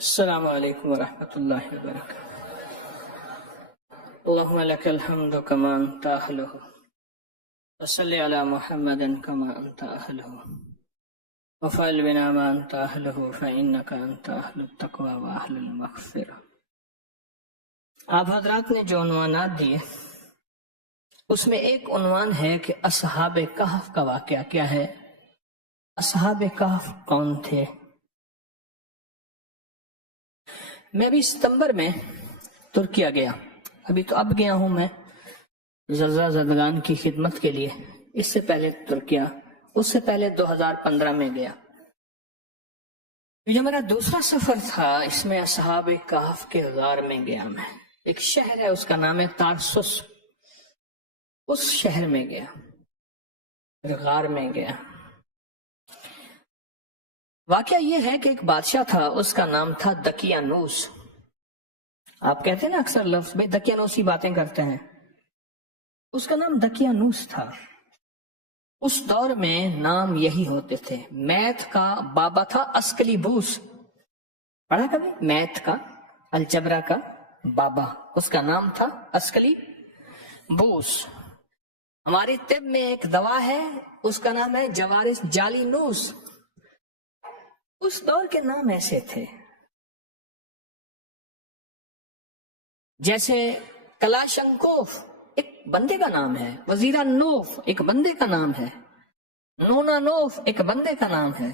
السلام علیکم ورحمۃ اللہ وبرکاتہ۔ اللہم لک الحمد کما انت اہلہ وصلی علی محمد کما انت اہلہ وفعل بنا ما انت اہلہ فانک انت اہل التقوی واہل المغفرہ۔ آپ حضرات نے جو عنوانات دیے اس میں ایک عنوان ہے کہ اصحاب کہف کا واقعہ کیا ہے، اصحاب کہف کون تھے۔ میں بھی ستمبر میں ترکیہ گیا، ابھی تو اب گیا ہوں میں زلزلہ زدگان کی خدمت کے لیے، اس سے پہلے ترکیہ، اس سے پہلے 2015 میں گیا۔ جو میرا دوسرا سفر تھا اس میں اصحاب کہف کے غار میں گیا میں، ایک شہر ہے اس کا نام ہے تارسس، اس شہر میں گیا، غار میں گیا۔ واقعہ یہ ہے کہ ایک بادشاہ تھا، اس کا نام تھا دقیانوس۔ آپ کہتے ہیں نا اکثر لفظ بھائی دقیانوسی باتیں کرتے ہیں، اس کا نام دقیانوس تھا۔ اس دور میں نام یہی ہوتے تھے۔ میتھ کا بابا تھا اسکلیبوس، پڑھا کبھی؟ میتھ کا، الجبرا کا بابا، اس کا نام تھا اسکلیبوس۔ ہماری طب میں ایک دوا ہے، اس کا نام ہے جوارس جالینوس۔ اس دور کے نام ایسے تھے، جیسے کلاشنکوف ایک بندے کا نام ہے، وزیرانوف ایک بندے کا نام ہے، نونانوف ایک بندے کا نام ہے،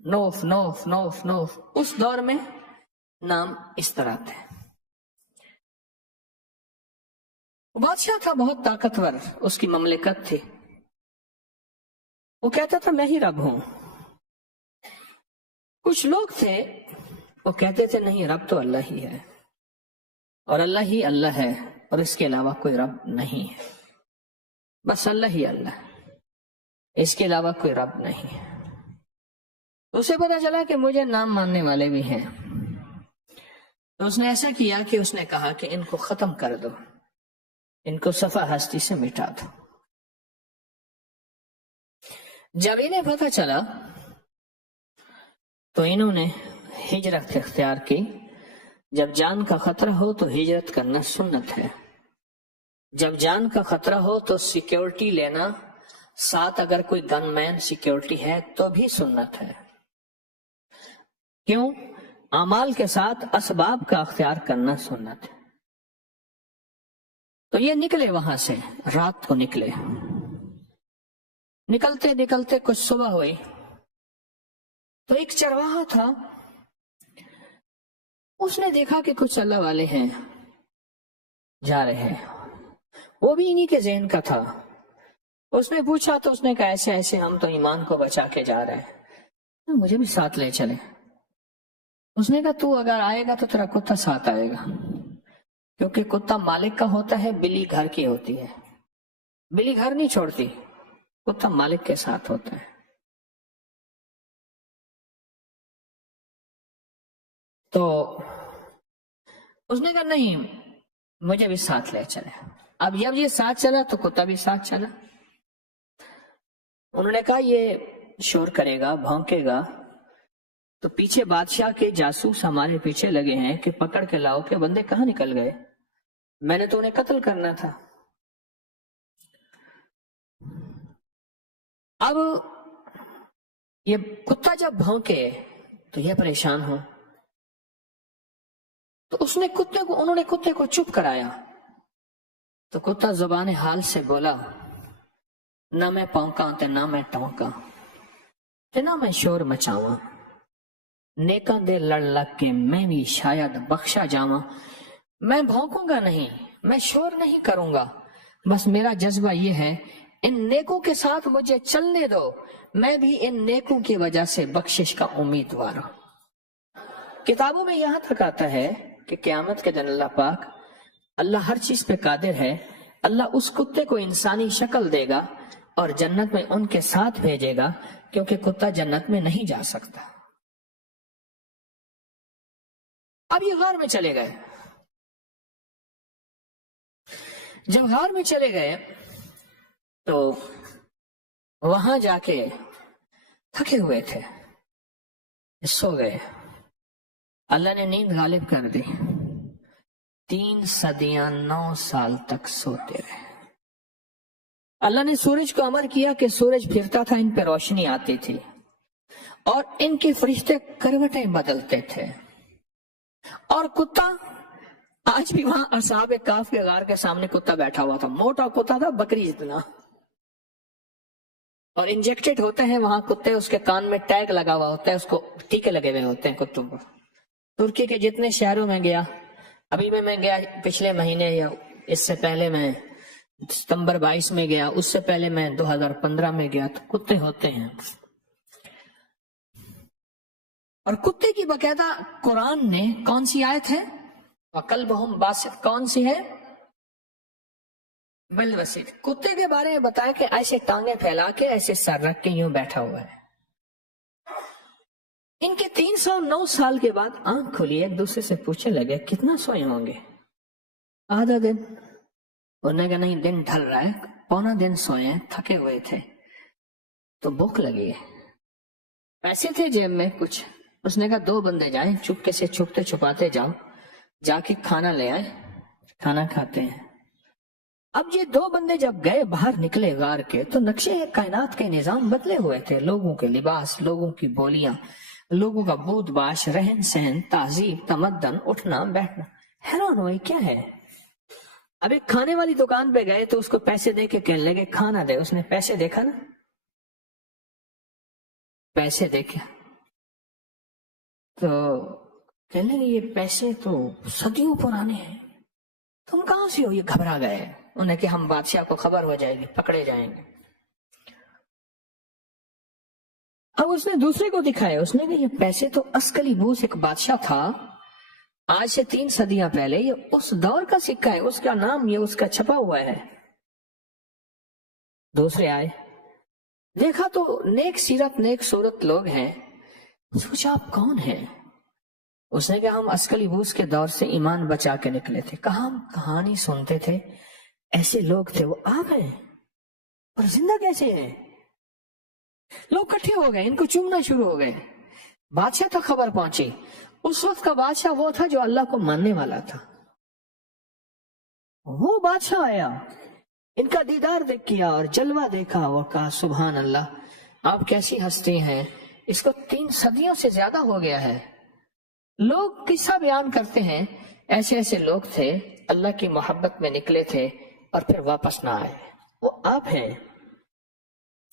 نوف نوف نوف نوف۔ اس دور میں نام اس طرح تھے۔ بادشاہ تھا بہت طاقتور، اس کی مملکت تھی، وہ کہتا تھا میں ہی رب ہوں۔ کچھ لوگ تھے وہ کہتے تھے نہیں، رب تو اللہ ہی ہے، اور اللہ ہی اللہ ہے، اور اس کے علاوہ کوئی رب نہیں ہے، بس اللہ ہی اللہ ہے، اس کے علاوہ کوئی رب نہیں ہے۔ اسے پتا چلا کہ مجھے نام ماننے والے بھی ہیں، تو اس نے ایسا کیا کہ اس نے کہا کہ ان کو ختم کر دو، ان کو صفحہ ہستی سے مٹا دو۔ جب انہیں پتا چلا تو انہوں نے ہجرت اختیار کی۔ جب جان کا خطرہ ہو تو ہجرت کرنا سنت ہے، جب جان کا خطرہ ہو تو سیکیورٹی لینا، ساتھ اگر کوئی گن مین سیکیورٹی ہے تو بھی سنت ہے۔ کیوں؟ اعمال کے ساتھ اسباب کا اختیار کرنا سنت ہے۔ تو یہ نکلے وہاں سے، رات کو نکلے، نکلتے نکلتے کچھ صبح ہوئی تو ایک چرواہا تھا، اس نے دیکھا کہ کچھ اللہ والے ہیں جا رہے ہیں، وہ بھی انہی کے ذہن کا تھا۔ اس نے پوچھا تو اس نے کہا ایسے ایسے ہم تو ایمان کو بچا کے جا رہے ہیں، مجھے بھی ساتھ لے چلے۔ اس نے کہا تو اگر آئے گا تو تیرا کتا ساتھ آئے گا، کیونکہ کتا مالک کا ہوتا ہے، بلی گھر کی ہوتی ہے، بلی گھر نہیں چھوڑتی، کتا مالک کے ساتھ ہوتا ہے۔ تو اس نے کہا نہیں، مجھے بھی ساتھ لے چلے۔ اب جب یہ ساتھ چلا تو کتا بھی ساتھ چلا۔ انہوں نے کہا یہ شور کرے گا، بھونکے گا، تو پیچھے بادشاہ کے جاسوس ہمارے پیچھے لگے ہیں کہ پکڑ کے لاؤ کہ بندے کہاں نکل گئے، میں نے تو انہیں قتل کرنا تھا۔ اب یہ کتا جب بھونکے تو یہ پریشان ہو، تو انہوں نے کتے کو چپ کرایا، تو کتا زبان حال سے بولا نہ میں پونکاں تے نہ میں ٹونکاں تے نہ میں شور مچاواں، نیکاں دے لڑ لگ کے میں بھی شاید بخشا جاواں۔ میں بھونکوں گا نہیں، میں شور نہیں کروں گا، بس میرا جذبہ یہ ہے ان نیکوں کے ساتھ مجھے چلنے دو، میں بھی ان نیکوں کی وجہ سے بخشش کا امیدوار ہوں۔ کتابوں میں یہاں تک آتا ہے کہ قیامت کے دن اللہ ہر چیز پہ قادر ہے، اللہ اس کتے کو انسانی شکل دے گا اور جنت میں ان کے ساتھ بھیجے گا، کیونکہ کتا جنت میں نہیں جا سکتا۔ اب یہ غار میں چلے گئے۔ جب غار میں چلے گئے تو وہاں جا کے تھکے ہوئے تھے، سو گئے۔ اللہ نے نیند غالب کر دی، 3 صدیاں 9 سال تک سوتے رہے۔ اللہ نے سورج کو امر کیا کہ سورج پھرتا تھا، ان پہ روشنی آتی تھی اور ان کے فرشتے کروٹیں بدلتے تھے۔ اور کتا، آج بھی وہاں اصحاب کہف کے غار کے سامنے کتا بیٹھا ہوا تھا، موٹا کتا تھا، بکری جتنا، اور انجیکٹڈ ہوتے ہیں وہاں کتے، اس کے کان میں ٹیگ لگا ہوا ہوتا ہے، اس کو ٹیکے لگے ہوئے ہوتے ہیں کتوں کو۔ ترکی کے جتنے شہروں میں گیا، ابھی میں گیا پچھلے مہینے، یا اس سے پہلے میں ستمبر 22 میں گیا، اس سے پہلے میں 2015 میں گیا، تو کتے ہوتے ہیں۔ اور کتے کی باقاعدہ قرآن نے کون سی آیت ہے؟ وَقَلْبُهُمْ باسط، کون سی ہے؟ بالوسیط۔ کتے کے بارے میں بتایا کہ ایسے ٹانگیں پھیلا کے، ایسے سر رکھ کے یوں بیٹھا ہوا ہے۔ ان کے 309 سال کے بعد آنکھ کھلی، ایک دوسرے سے پوچھنے لگے کتنا سوئے ہوں گے؟ آدھا دن۔ انہوں نے کہا نہیں، دن ڈھل رہا ہے، پونا دن سوئے ہیں، تھکے ہوئے تھے تو بھوک لگی ہے۔ پیسے تھے جیب میں کچھ، اس نے کہا 2 بندے جائیں، چپکے سے چھپتے چھپاتے جاؤ، جا کے کھانا لے آئے، کھانا کھاتے ہیں۔ اب یہ 2 بندے جب گئے، باہر نکلے غار کے، تو نقشے کائنات کے نظام بدلے ہوئے تھے، لوگوں کے لباس، لوگوں کی بولیاں، لوگوں کا بود باش، رہن سہن، تہذیب، تمدن، اٹھنا بیٹھنا۔ حیران ہوئے کیا ہے؟ اب ایک کھانے والی دکان پہ گئے تو اس کو پیسے دے کے کہنے لگے کھانا دے، اس نے پیسے دیکھا نا، پیسے دیکھے تو کہنے لگے یہ پیسے تو صدیوں پرانے ہیں، تم کہاں سے ہو؟ یہ گھبرا گئے، انہیں کہ ہم بادشاہ کو خبر ہو جائے گی، پکڑے جائیں گے۔ اب اس نے دوسرے کو دکھایا، اس نے کہا یہ پیسے تو اسکلی بوس ایک بادشاہ تھا آج سے 3 صدیاں پہلے، یہ اس دور کا سکہ ہے، اس کا نام یہ اس کا چھپا ہوا ہے۔ دوسرے آئے، دیکھا تو نیک سیرت نیک صورت لوگ ہیں، سوچا آپ کون ہیں؟ اس نے کہا ہم اسکلی بوس کے دور سے ایمان بچا کے نکلے تھے، کہا ہم کہانی سنتے تھے، ایسے لوگ تھے، وہ آپ ہیں، اور زندہ کیسے ہیں؟ لوگ کٹھے ہو گئے، ان کو چومنا شروع ہو گئے۔ بادشاہ تک خبر پہنچی، اس وقت کا بادشاہ وہ تھا جو اللہ کو ماننے والا تھا، وہ بادشاہ آیا، ان کا دیدار دیکھ کیا اور جلوہ دیکھا، وہ کہا سبحان اللہ، آپ کیسی ہستی ہیں، اس کو 3 صدیوں سے زیادہ ہو گیا ہے۔ لوگ قصہ بیان کرتے ہیں، ایسے ایسے لوگ تھے، اللہ کی محبت میں نکلے تھے اور پھر واپس نہ آئے، وہ آپ ہیں۔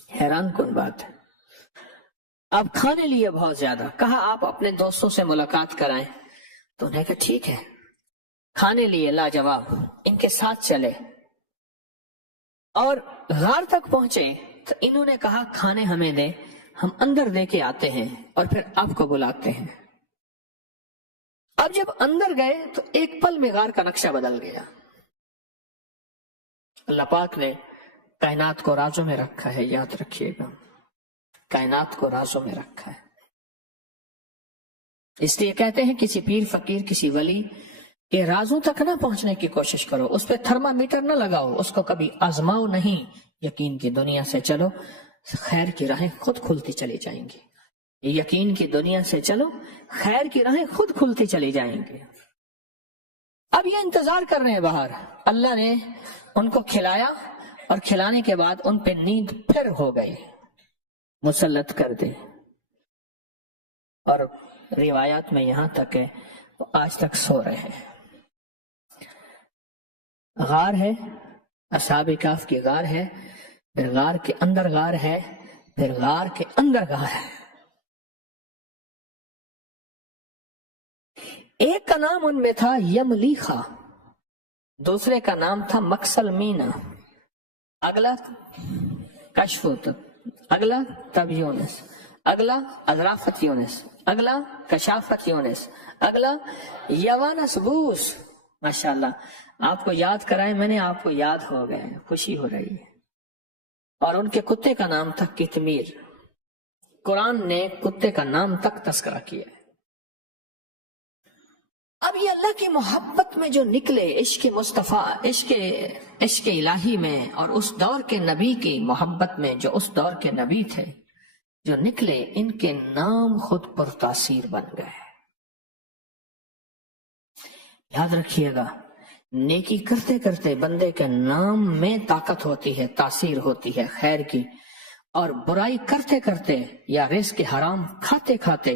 حیران کن بات ہے۔ اب کھانے لیے بہت زیادہ، کہا آپ اپنے دوستوں سے ملاقات کرائیں، تو انہیں کہا ٹھیک ہے، کھانے لیے لاجواب، ان کے ساتھ چلے اور غار تک پہنچے تو انہوں نے کہا کھانے ہمیں دیں، ہم اندر دے کے آتے ہیں اور پھر آپ کو بلاتے ہیں۔ اب جب اندر گئے تو ایک پل میں غار کا نقشہ بدل گیا۔ اللہ پاک نے کائنات کو رازوں میں رکھا ہے، یاد رکھیے گا، کائنات کو رازوں میں رکھا ہے۔ اس لیے کہتے ہیں کسی پیر فقیر، کسی ولی کے رازوں تک نہ پہنچنے کی کوشش کرو، اس پہ تھرمامیٹر نہ لگاؤ، اس کو کبھی آزماؤ نہیں، یقین کی دنیا سے چلو، خیر کی راہیں خود کھلتی چلی جائیں گی۔ یقین کی دنیا سے چلو، خیر کی راہیں خود کھلتی چلی جائیں گی۔ اب یہ انتظار کر رہے ہیں باہر، اللہ نے ان کو کھلایا اور کھلانے کے بعد ان پہ نیند پھر ہو گئی، مسلط کر دی، اور روایات میں یہاں تک ہے وہ آج تک سو رہے ہیں۔ غار ہے، اصحاب کہف کی غار ہے، پھر غار کے اندر غار ہے، پھر غار کے اندر غار ہے۔ ایک کا نام ان میں تھا یملیخا، دوسرے کا نام تھا مکسل مینا، اگلا کشف، اگلا تب یونس، اگلا اذرافت یونس، اگلا کشافت یونس، اگلا یوانس بوس۔ ماشاءاللہ، آپ کو یاد کرائے میں نے، آپ کو یاد ہو گئے، خوشی ہو رہی ہے۔ اور ان کے کتے کا نام تھا کتمیر، قرآن نے کتے کا نام تک تذکرہ کیا ہے۔ اب یہ اللہ کی محبت میں جو نکلے، عشق مصطفیٰ، عشق الہی میں، اور اس دور کے نبی کی محبت میں، جو اس دور کے نبی تھے جو نکلے، ان کے نام خود پر تاثیر بن گئے۔ یاد رکھیے گا، نیکی کرتے کرتے بندے کے نام میں طاقت ہوتی ہے، تاثیر ہوتی ہے خیر کی، اور برائی کرتے کرتے یا رزق حرام کھاتے کھاتے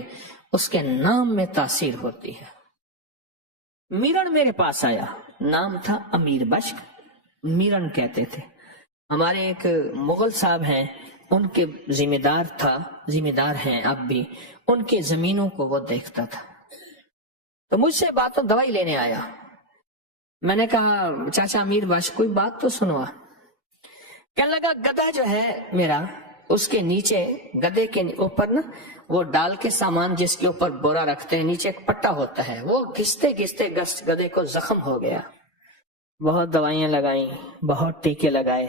اس کے نام میں تاثیر ہوتی ہے۔ میرن میرے پاس آیا، نام تھا امیر بشک، میرن کہتے تھے۔ ہمارے ایک مغل صاحب ہیں، ان کے ذمہ دار ہیں اب بھی، ان کی زمینوں کو وہ دیکھتا تھا، تو مجھ سے باتوں دوائی لینے آیا۔ میں نے کہا چاچا امیر بشک کوئی بات تو سنوا۔ کہنے لگا گدھا جو ہے میرا، اس کے نیچے گدھے کے اوپر نا وہ ڈال کے سامان جس کے اوپر بورا رکھتے ہیں، نیچے ایک پٹا ہوتا ہے، وہ گھستے گھستے گدھے کو زخم ہو گیا۔ بہت دوائیاں لگائیں، بہت ٹیکے لگائے،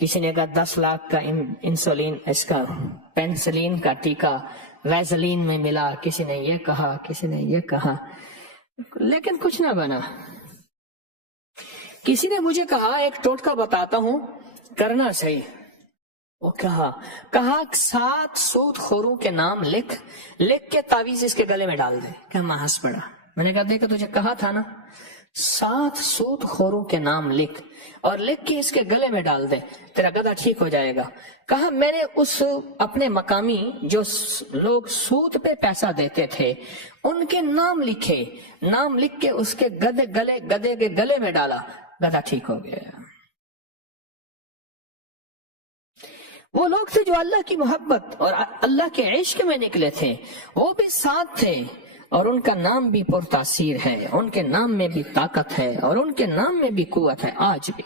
کسی نے کہا 10 لاکھ کا انسولین، اس کا پینسلین کا ٹیکا ویزلین میں ملا، کسی نے یہ کہا، کسی نے یہ کہا، لیکن کچھ نہ بنا۔ کسی نے مجھے کہا ایک ٹوٹکا بتاتا ہوں، کرنا صحیح۔ وہ کہا 7 سود خوروں کے نام لکھ کے تعویذ اس کے گلے میں ڈال دے۔ کہ میں ہنس پڑا، میں نے کہا دیکھا تجھے کہا تھا نا، 7 سود خوروں کے نام لکھ اور لکھ کے اس کے گلے میں ڈال دے، تیرا گدھا ٹھیک ہو جائے گا۔ کہا میں نے اس اپنے مقامی جو لوگ سود پہ پیسہ دیتے تھے ان کے نام لکھے، نام لکھ کے اس کے گدھے کے گلے میں ڈالا، گدھا ٹھیک ہو گیا۔ وہ لوگ تھے جو اللہ کی محبت اور اللہ کے عشق میں نکلے تھے، وہ بھی ساتھ تھے، اور ان کا نام بھی پرتاثیر ہے، ان کے نام میں بھی طاقت ہے، اور ان کے نام میں بھی قوت ہے۔ آج بھی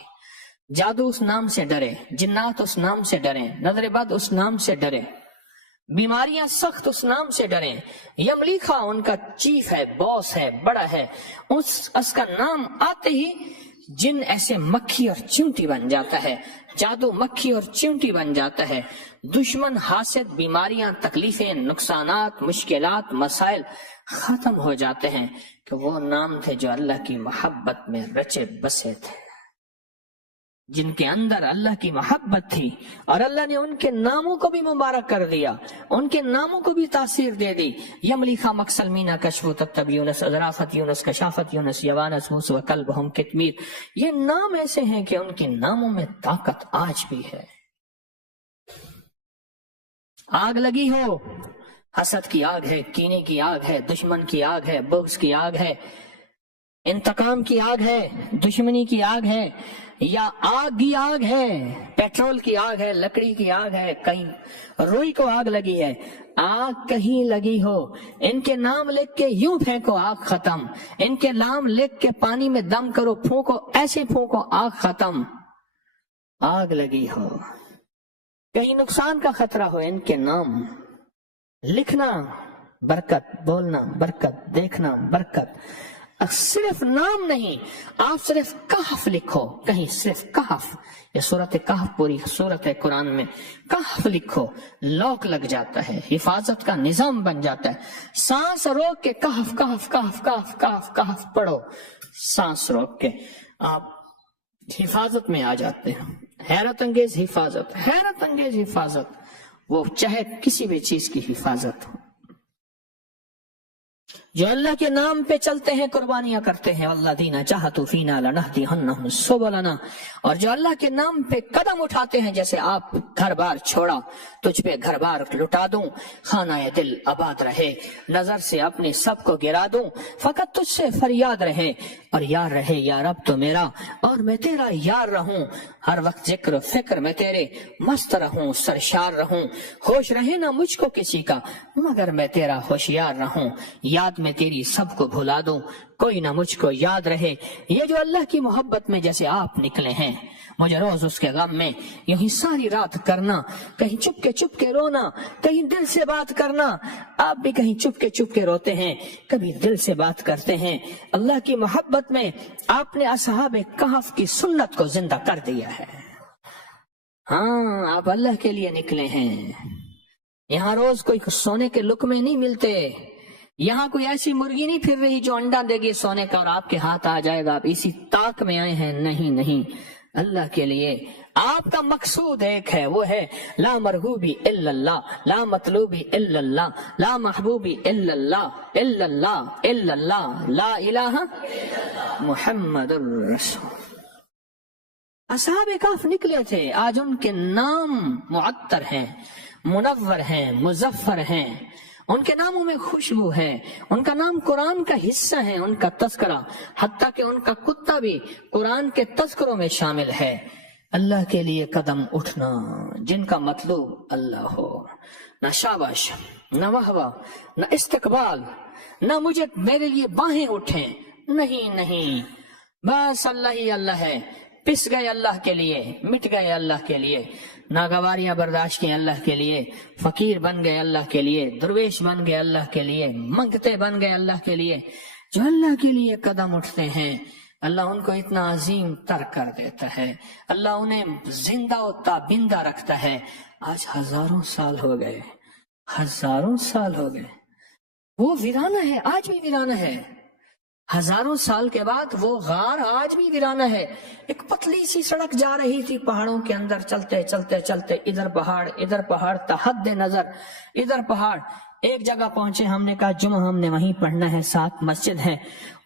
جادو اس نام سے ڈرے، جنات اس نام سے ڈریں، نظر بد اس نام سے ڈرے، بیماریاں سخت اس نام سے ڈریں۔ یملیخا ان کا چیف ہے، باس ہے، بڑا ہے، اس کا نام آتے ہی جن ایسے مکھی اور چمٹی بن جاتا ہے، جادو مکھی اور چمٹی بن جاتا ہے، دشمن، حاسد، بیماریاں، تکلیفیں، نقصانات، مشکلات، مسائل ختم ہو جاتے ہیں، کہ وہ نام تھے جو اللہ کی محبت میں رچے بسے تھے، جن کے اندر اللہ کی محبت تھی، اور اللہ نے ان کے ناموں کو بھی مبارک کر دیا، ان کے ناموں کو بھی تاثیر دے دی۔ یملیخا، مکسلمینا، کشف، تتب یونس، ذرافت یونس، کشافت یونس، یوانس، موس و کلبہم کتمیر، یہ نام ایسے ہیں کہ ان کے ناموں میں طاقت آج بھی ہے۔ آگ لگی ہو، حسد کی آگ ہے، کینے کی آگ ہے، دشمن کی آگ ہے، بغض کی آگ ہے، انتقام کی آگ ہے، دشمنی کی آگ ہے، یا آگ کی آگ ہے، پیٹرول کی آگ ہے، لکڑی کی آگ ہے، کہیں روئی کو آگ لگی ہے، آگ کہیں لگی ہو، ان کے نام لکھ کے یوں پھینکو، آگ ختم۔ ان کے نام لکھ کے پانی میں دم کرو، پھونکو، ایسے پھونکو، آگ ختم۔ آگ لگی ہو، کہیں نقصان کا خطرہ ہو، ان کے نام لکھنا برکت، بولنا برکت، دیکھنا برکت۔ صرف نام نہیں، آپ صرف کہف لکھو، کہیں صرف کہف، یہ سورت کہف پوری سورت ہے قرآن میں، کہف لکھو، لوک لگ جاتا ہے، حفاظت کا نظام بن جاتا ہے۔ سانس روک کے کہف کہف کہف کہف کہف کہف پڑھو، سانس روک کے آپ حفاظت میں آ جاتے ہیں۔ حیرت انگیز حفاظت، حیرت انگیز حفاظت، وہ چاہے کسی بھی چیز کی حفاظت ہو۔ جو اللہ کے نام پہ چلتے ہیں، قربانیاں کرتے ہیں، والذین جاہدوا فینا لنہدینہم سبلنا، اور جو اللہ کے نام پہ قدم اٹھاتے ہیں، جیسے آپ گھر بار چھوڑا، تجھ پہ گھر بار لٹا دوں، خانہ دل آباد رہے، نظر سے اپنے سب کو گرا دوں، فقط تجھ سے فریاد رہے، اور یار رہے یا رب تو میرا، اور میں تیرا یار رہوں، ہر وقت ذکر و فکر میں تیرے مست رہوں، سرشار رہوں، ہوش رہے نہ مجھ کو کسی کا مگر میں تیرا ہوشیار رہوں، یاد میں تیری سب کو بھلا دوں، کوئی نہ مجھ کو یاد رہے۔ یہ جو اللہ کی محبت میں جیسے آپ نکلے ہیں، مجھے روز اس کے غم میں یوں ہی ساری رات کرنا، کہیں چپ کے رونا، کہیں دل سے بات کرنا۔ آپ بھی کہیں چپ کے روتے ہیں، کبھی دل سے بات کرتے ہیں۔ اللہ کی محبت میں آپ نے اصحاب کہف کی سنت کو زندہ کر دیا ہے۔ ہاں، آپ اللہ کے لیے نکلے ہیں۔ یہاں روز کوئی سونے کے لقمے نہیں ملتے، یہاں کوئی ایسی مرغی نہیں پھر رہی جو انڈا دے گی سونے کا اور آپ کے ہاتھ آ جائے گا، آپ اسی طاق میں آئے ہیں۔ نہیں، اللہ کے لیے آپ کا مقصود ایک ہے، وہ ہے لا مرغوبی الا اللہ، لا مطلوبی الا اللہ، لا محبوبی الا اللہ، الا اللہ الا اللہ، لا الہ محمد الرسول۔ اصحاب کہف نکلے تھے، آج ان کے نام معطر ہیں، منور ہیں، مظفر ہیں، ان کے ناموں میں خوشبو ہے، ان کا نام قرآن کا حصہ ہے، ان کا تذکرہ، حتیٰ کہ ان کا کتا بھی قرآن کے تذکروں میں شامل ہے۔ اللہ کے لیے قدم اٹھنا، جن کا مطلوب اللہ ہو، نہ شاباش، نہ واہ، نہ استقبال، نہ مجھے میرے لیے باہیں اٹھیں، نہیں نہیں، بس اللہ ہی اللہ ہے، پس گئے اللہ کے لیے، مٹ گئے اللہ کے لیے، ناگواریاں برداشت کی اللہ کے لیے، فقیر بن گئے اللہ کے لیے، درویش بن گئے اللہ کے لیے، منگتے بن گئے اللہ کے لیے۔ جو اللہ کے لیے قدم اٹھتے ہیں، اللہ ان کو اتنا عظیم تر کر دیتا ہے، اللہ انہیں زندہ و تابندہ رکھتا ہے۔ آج ہزاروں سال ہو گئے، ہزاروں سال ہو گئے، وہ ویرانہ ہے، آج بھی ویرانہ ہے۔ ہزاروں سال کے بعد وہ غار آج بھی ویرانہ ہے۔ ایک پتلی سی سڑک جا رہی تھی پہاڑوں کے اندر، چلتے چلتے چلتے ادھر پہاڑ تحد نظر، ادھر پہاڑ۔ ایک جگہ پہنچے، ہم نے کہا جمعہ ہم نے وہیں پڑھنا ہے، ساتھ مسجد ہے،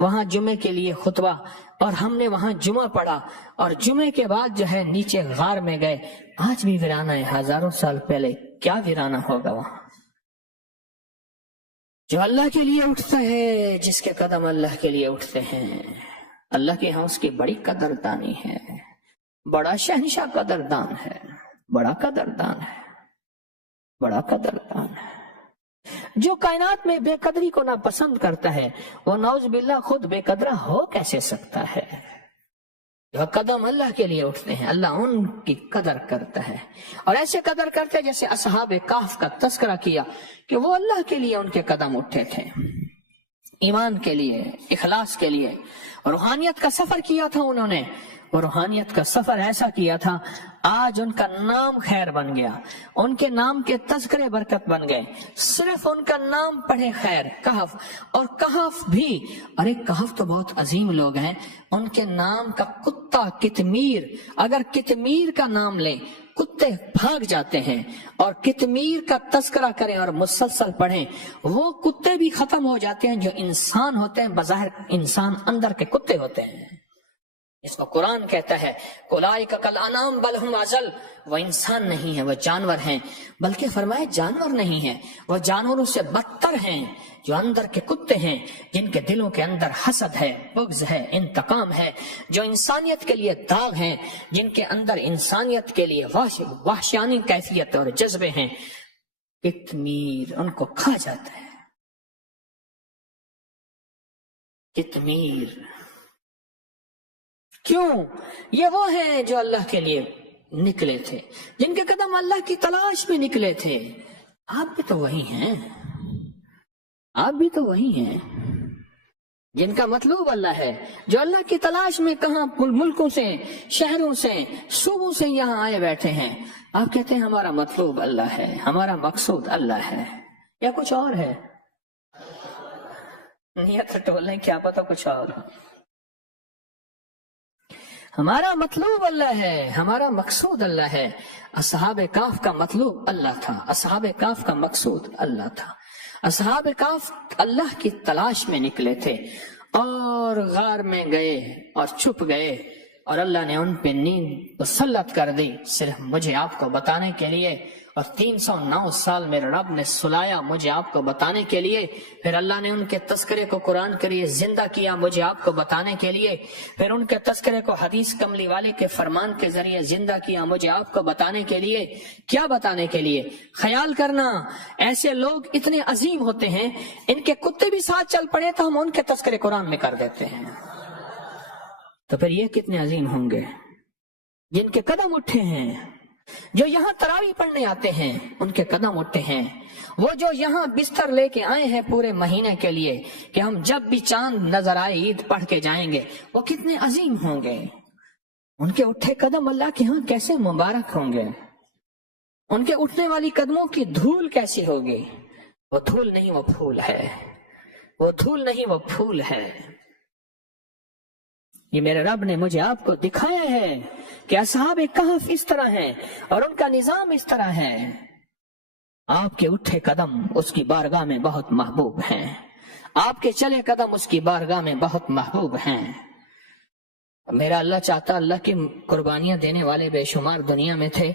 وہاں جمعے کے لیے خطبہ، اور ہم نے وہاں جمعہ پڑھا، اور جمعے کے بعد جو ہے نیچے غار میں گئے۔ آج بھی ویرانہ ہے، ہزاروں سال پہلے کیا ویرانہ ہوگا وہاں۔ جو اللہ کے لیے اٹھتا ہے، جس کے قدم اللہ کے لیے اٹھتے ہیں، اللہ کے ہاں اس کی بڑی قدردانی ہے، بڑا شہنشاہ قدردان ہے، بڑا قدردان ہے، بڑا قدردان ہے۔ جو کائنات میں بے قدری کو ناپسند کرتا ہے، وہ نعوذ باللہ خود بے قدرہ ہو کیسے سکتا ہے؟ جو قدم اللہ کے لیے اٹھتے ہیں، اللہ ان کی قدر کرتا ہے، اور ایسے قدر کرتے ہیں جیسے اصحاب کہف کا تذکرہ کیا کہ وہ اللہ کے لیے ان کے قدم اٹھے تھے، ایمان کے لیے، اخلاص کے لیے، روحانیت کا سفر کیا تھا انہوں نے۔ وہ روحانیت کا سفر ایسا کیا تھا، آج ان کا نام خیر بن گیا، ان کے نام کے تذکرے برکت بن گئے۔ صرف ان کا نام پڑھے خیر، کہف، اور کہف بھی، ارے کہف تو بہت عظیم لوگ ہیں، ان کے نام کا کتا کتمیر، اگر کتمیر کا نام لیں کتے بھاگ جاتے ہیں، اور کتمیر کا تذکرہ کریں اور مسلسل پڑھیں، وہ کتے بھی ختم ہو جاتے ہیں جو انسان ہوتے ہیں، بظاہر انسان، اندر کے کتے ہوتے ہیں۔ اس کو قرآن کہتا ہے اولئک کالانعام بل ھم اضل، وہ انسان نہیں ہے، وہ جانور ہیں، بلکہ فرمائے جانور نہیں ہیں، وہ جانوروں سے بدتر ہیں، جو اندر کے کتے ہیں، جن کے دلوں کے اندر حسد ہے، بغض ہے، انتقام ہے، جو انسانیت کے لیے داغ ہیں، جن کے اندر انسانیت کے لیے وحشیانی کیفیت اور جذبے ہیں۔ کتمیر ان کو کھا جاتا ہے، کتمیر۔ کیوں؟ یہ وہ ہیں جو اللہ کے لیے نکلے تھے، جن کے قدم اللہ کی تلاش میں نکلے تھے۔ آپ بھی تو وہی ہیں، آپ بھی تو وہی ہیں، جن کا مطلوب اللہ ہے، جو اللہ کی تلاش میں کہاں ملکوں سے، شہروں سے، صوبوں سے یہاں آئے بیٹھے ہیں۔ آپ کہتے ہیں ہمارا مطلوب اللہ ہے، ہمارا مقصود اللہ ہے، یا کچھ اور ہے؟ نیت ٹولیں کیا پتہ کچھ اور۔ ہمارا مطلوب اللہ ہے، ہمارا مقصود اللہ ہے۔ اصحاب کہف کا مطلوب اللہ تھا، اصحاب کہف کا مقصود اللہ تھا۔ اصحاب کہف اللہ کی تلاش میں نکلے تھے، اور غار میں گئے اور چھپ گئے، اور اللہ نے ان پہ نیند مسلط کر دی، صرف مجھے آپ کو بتانے کے لیے۔ اور 309 سال میرے رب نے سلایا مجھے آپ کو بتانے کے لیے۔ پھر اللہ نے ان کے تذکرے کو قرآن کے لیے زندہ کیا مجھے آپ کو بتانے کے لیے۔ پھر ان کے تذکرے کو حدیث کملی والے کے فرمان کے ذریعے زندہ کیا مجھے آپ کو بتانے کے لیے۔ کیا بتانے کے لیے؟ خیال کرنا، ایسے لوگ اتنے عظیم ہوتے ہیں، ان کے کتے بھی ساتھ چل پڑے تو ہم ان کے تذکرے قرآن میں کر دیتے ہیں، تو پھر یہ کتنے عظیم ہوں گے جن کے قدم اٹھے ہیں۔ جو یہاں تراویح پڑھنے آتے ہیں ان کے قدم اٹھتے ہیں، وہ جو یہاں بستر لے کے آئے ہیں پورے مہینے کے لیے کہ ہم جب بھی چاند نظر آئے عید پڑھ کے جائیں گے، وہ کتنے عظیم ہوں گے۔ ان کے اٹھے قدم اللہ کے ہاں کیسے مبارک ہوں گے، ان کے اٹھنے والی قدموں کی دھول کیسی ہوگی۔ وہ دھول نہیں، وہ پھول ہے، وہ دھول نہیں، وہ پھول ہے۔ یہ میرے رب نے مجھے آپ کو دکھایا ہے کہ اصحاب کہف اس طرح ہیں اور ان کا نظام اس طرح ہے، آپ کے اٹھے قدم اس کی بارگاہ میں بہت محبوب ہیں، آپ کے چلے قدم اس کی بارگاہ میں بہت محبوب ہیں۔ میرا اللہ چاہتا اللہ کی قربانیاں دینے والے بے شمار دنیا میں تھے،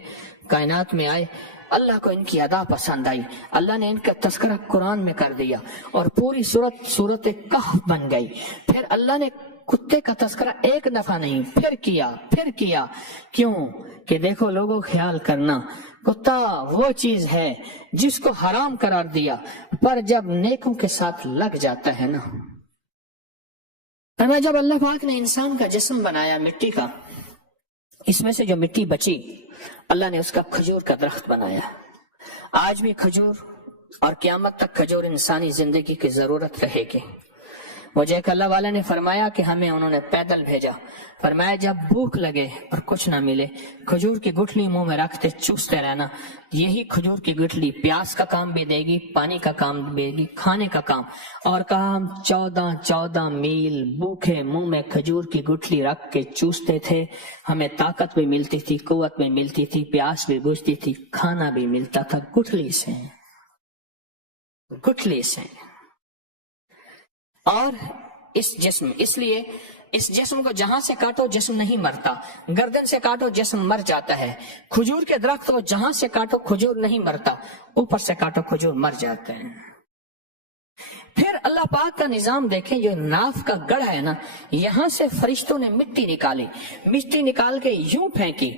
کائنات میں آئے، اللہ کو ان کی ادا پسند آئی، اللہ نے ان کا تذکرہ قرآن میں کر دیا اور پوری صورت کہف بن گئی۔ پھر اللہ نے کتے کا تذکرہ ایک دفعہ نہیں پھر کیا، کیوں کہ دیکھو لوگوں خیال کرنا، کتا وہ چیز ہے جس کو حرام قرار دیا، پر جب نیکوں کے ساتھ لگ جاتا ہے نا۔ جب اللہ پاک نے انسان کا جسم بنایا مٹی کا، اس میں سے جو مٹی بچی اللہ نے اس کا کھجور کا درخت بنایا۔ آج بھی کھجور اور قیامت تک کھجور انسانی زندگی کی ضرورت رہے گی۔ مجھے ایک اللہ والے نے فرمایا کہ ہمیں انہوں نے پیدل بھیجا، فرمایا جب بھوک لگے اور کچھ نہ ملے کھجور کی گٹھلی منہ میں رکھتے چوستے رہنا، یہی کھجور کی گٹھلی پیاس کا کام بھی دے گی، پانی کا کام بھی دے گی، کھانے کا کام۔ اور کہا ہم 14 میل بھوکے منہ میں کھجور کی گٹھلی رکھ کے چوستے تھے، ہمیں طاقت بھی ملتی تھی، قوت بھی ملتی تھی، پیاس بھی بجھتی تھی، کھانا بھی ملتا تھا گٹھلی سے۔ اور اس لیے اس جسم کو جہاں سے کاٹو جسم نہیں مرتا، گردن سے کاٹو جسم مر جاتا ہے۔ کھجور کے درخت کو جہاں سے کاٹو کھجور نہیں مرتا، اوپر سے کاٹو کھجور مر جاتے ہیں۔ پھر اللہ پاک کا نظام دیکھیں، جو ناف کا گڑھ ہے نا، یہاں سے فرشتوں نے مٹی نکال کے یوں پھینکی،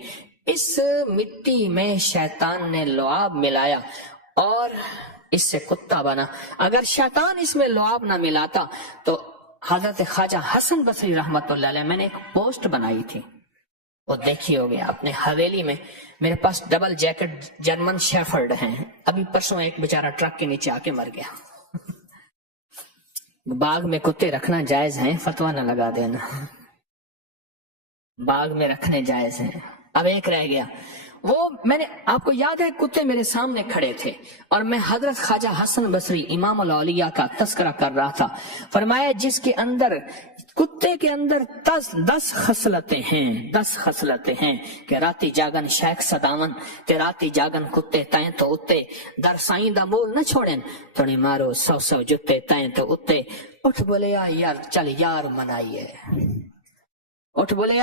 اس مٹی میں شیطان نے لعاب ملایا اور اس سے کتا بنا۔ اگر شیطان اس میں لعاب نہ ملاتا تو حضرت خواجہ حسن بصری رحمت اللہ علیہ، میں نے ایک پوسٹ بنائی تھی، وہ دیکھی ہوگی اپنے حویلی میں، میرے پاس ڈبل جیکٹ جرمن شیفرڈ ہیں، ابھی پرسوں ایک بیچارہ ٹرک کے نیچے آ کے مر گیا۔ باغ میں کتے رکھنا جائز ہیں، فتویٰ نہ لگا دینا، باغ میں رکھنے جائز ہیں۔ اب ایک رہ گیا، وہ میں نے آپ کو یاد ہے کتے میرے سامنے کھڑے تھے اور میں حضرت خواجہ حسن بصری امام الاولیاء کا تذکرہ کر رہا تھا، فرمایا جس کے اندر کتے کے اندر 10 خصلتیں ہیں کہ راتی جاگن شیخ صداون تے راتی جاگن کتے تائیں تو اتے در سائیں دا بول نہ چھوڑن توڑی مارو 100 جتے تائیں تو اتے اٹھ بولے یار چل یار منائیے، اٹھ بولے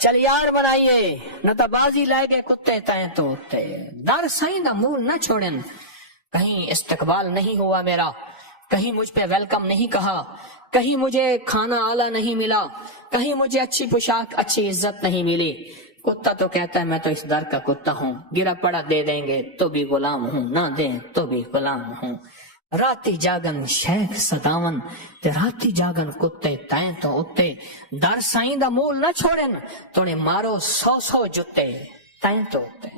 چل یار بنائیے، نہ تو بازی لائے گئے کتے تائیں تو اتے در سائیں دا مول نہ چھوڑن۔ کہیں استقبال نہیں ہوا میرا، کہیں مجھ پہ ویلکم نہیں کہا، کہیں مجھے کھانا اعلیٰ نہیں ملا، کہیں مجھے اچھی پوشاک اچھی عزت نہیں ملی۔ کتا تو کہتا ہے میں تو اس در کا کتا ہوں، گرا پڑا دے دیں گے تو بھی غلام ہوں، نہ دیں تو بھی غلام ہوں۔ راتی جاگن شیخ صداون تے راتی جاگن کتے تائیں تو اتے در سائیں دا مول نہ چھوڑن توڑے مارو 100 جتے تائیں تو اتے۔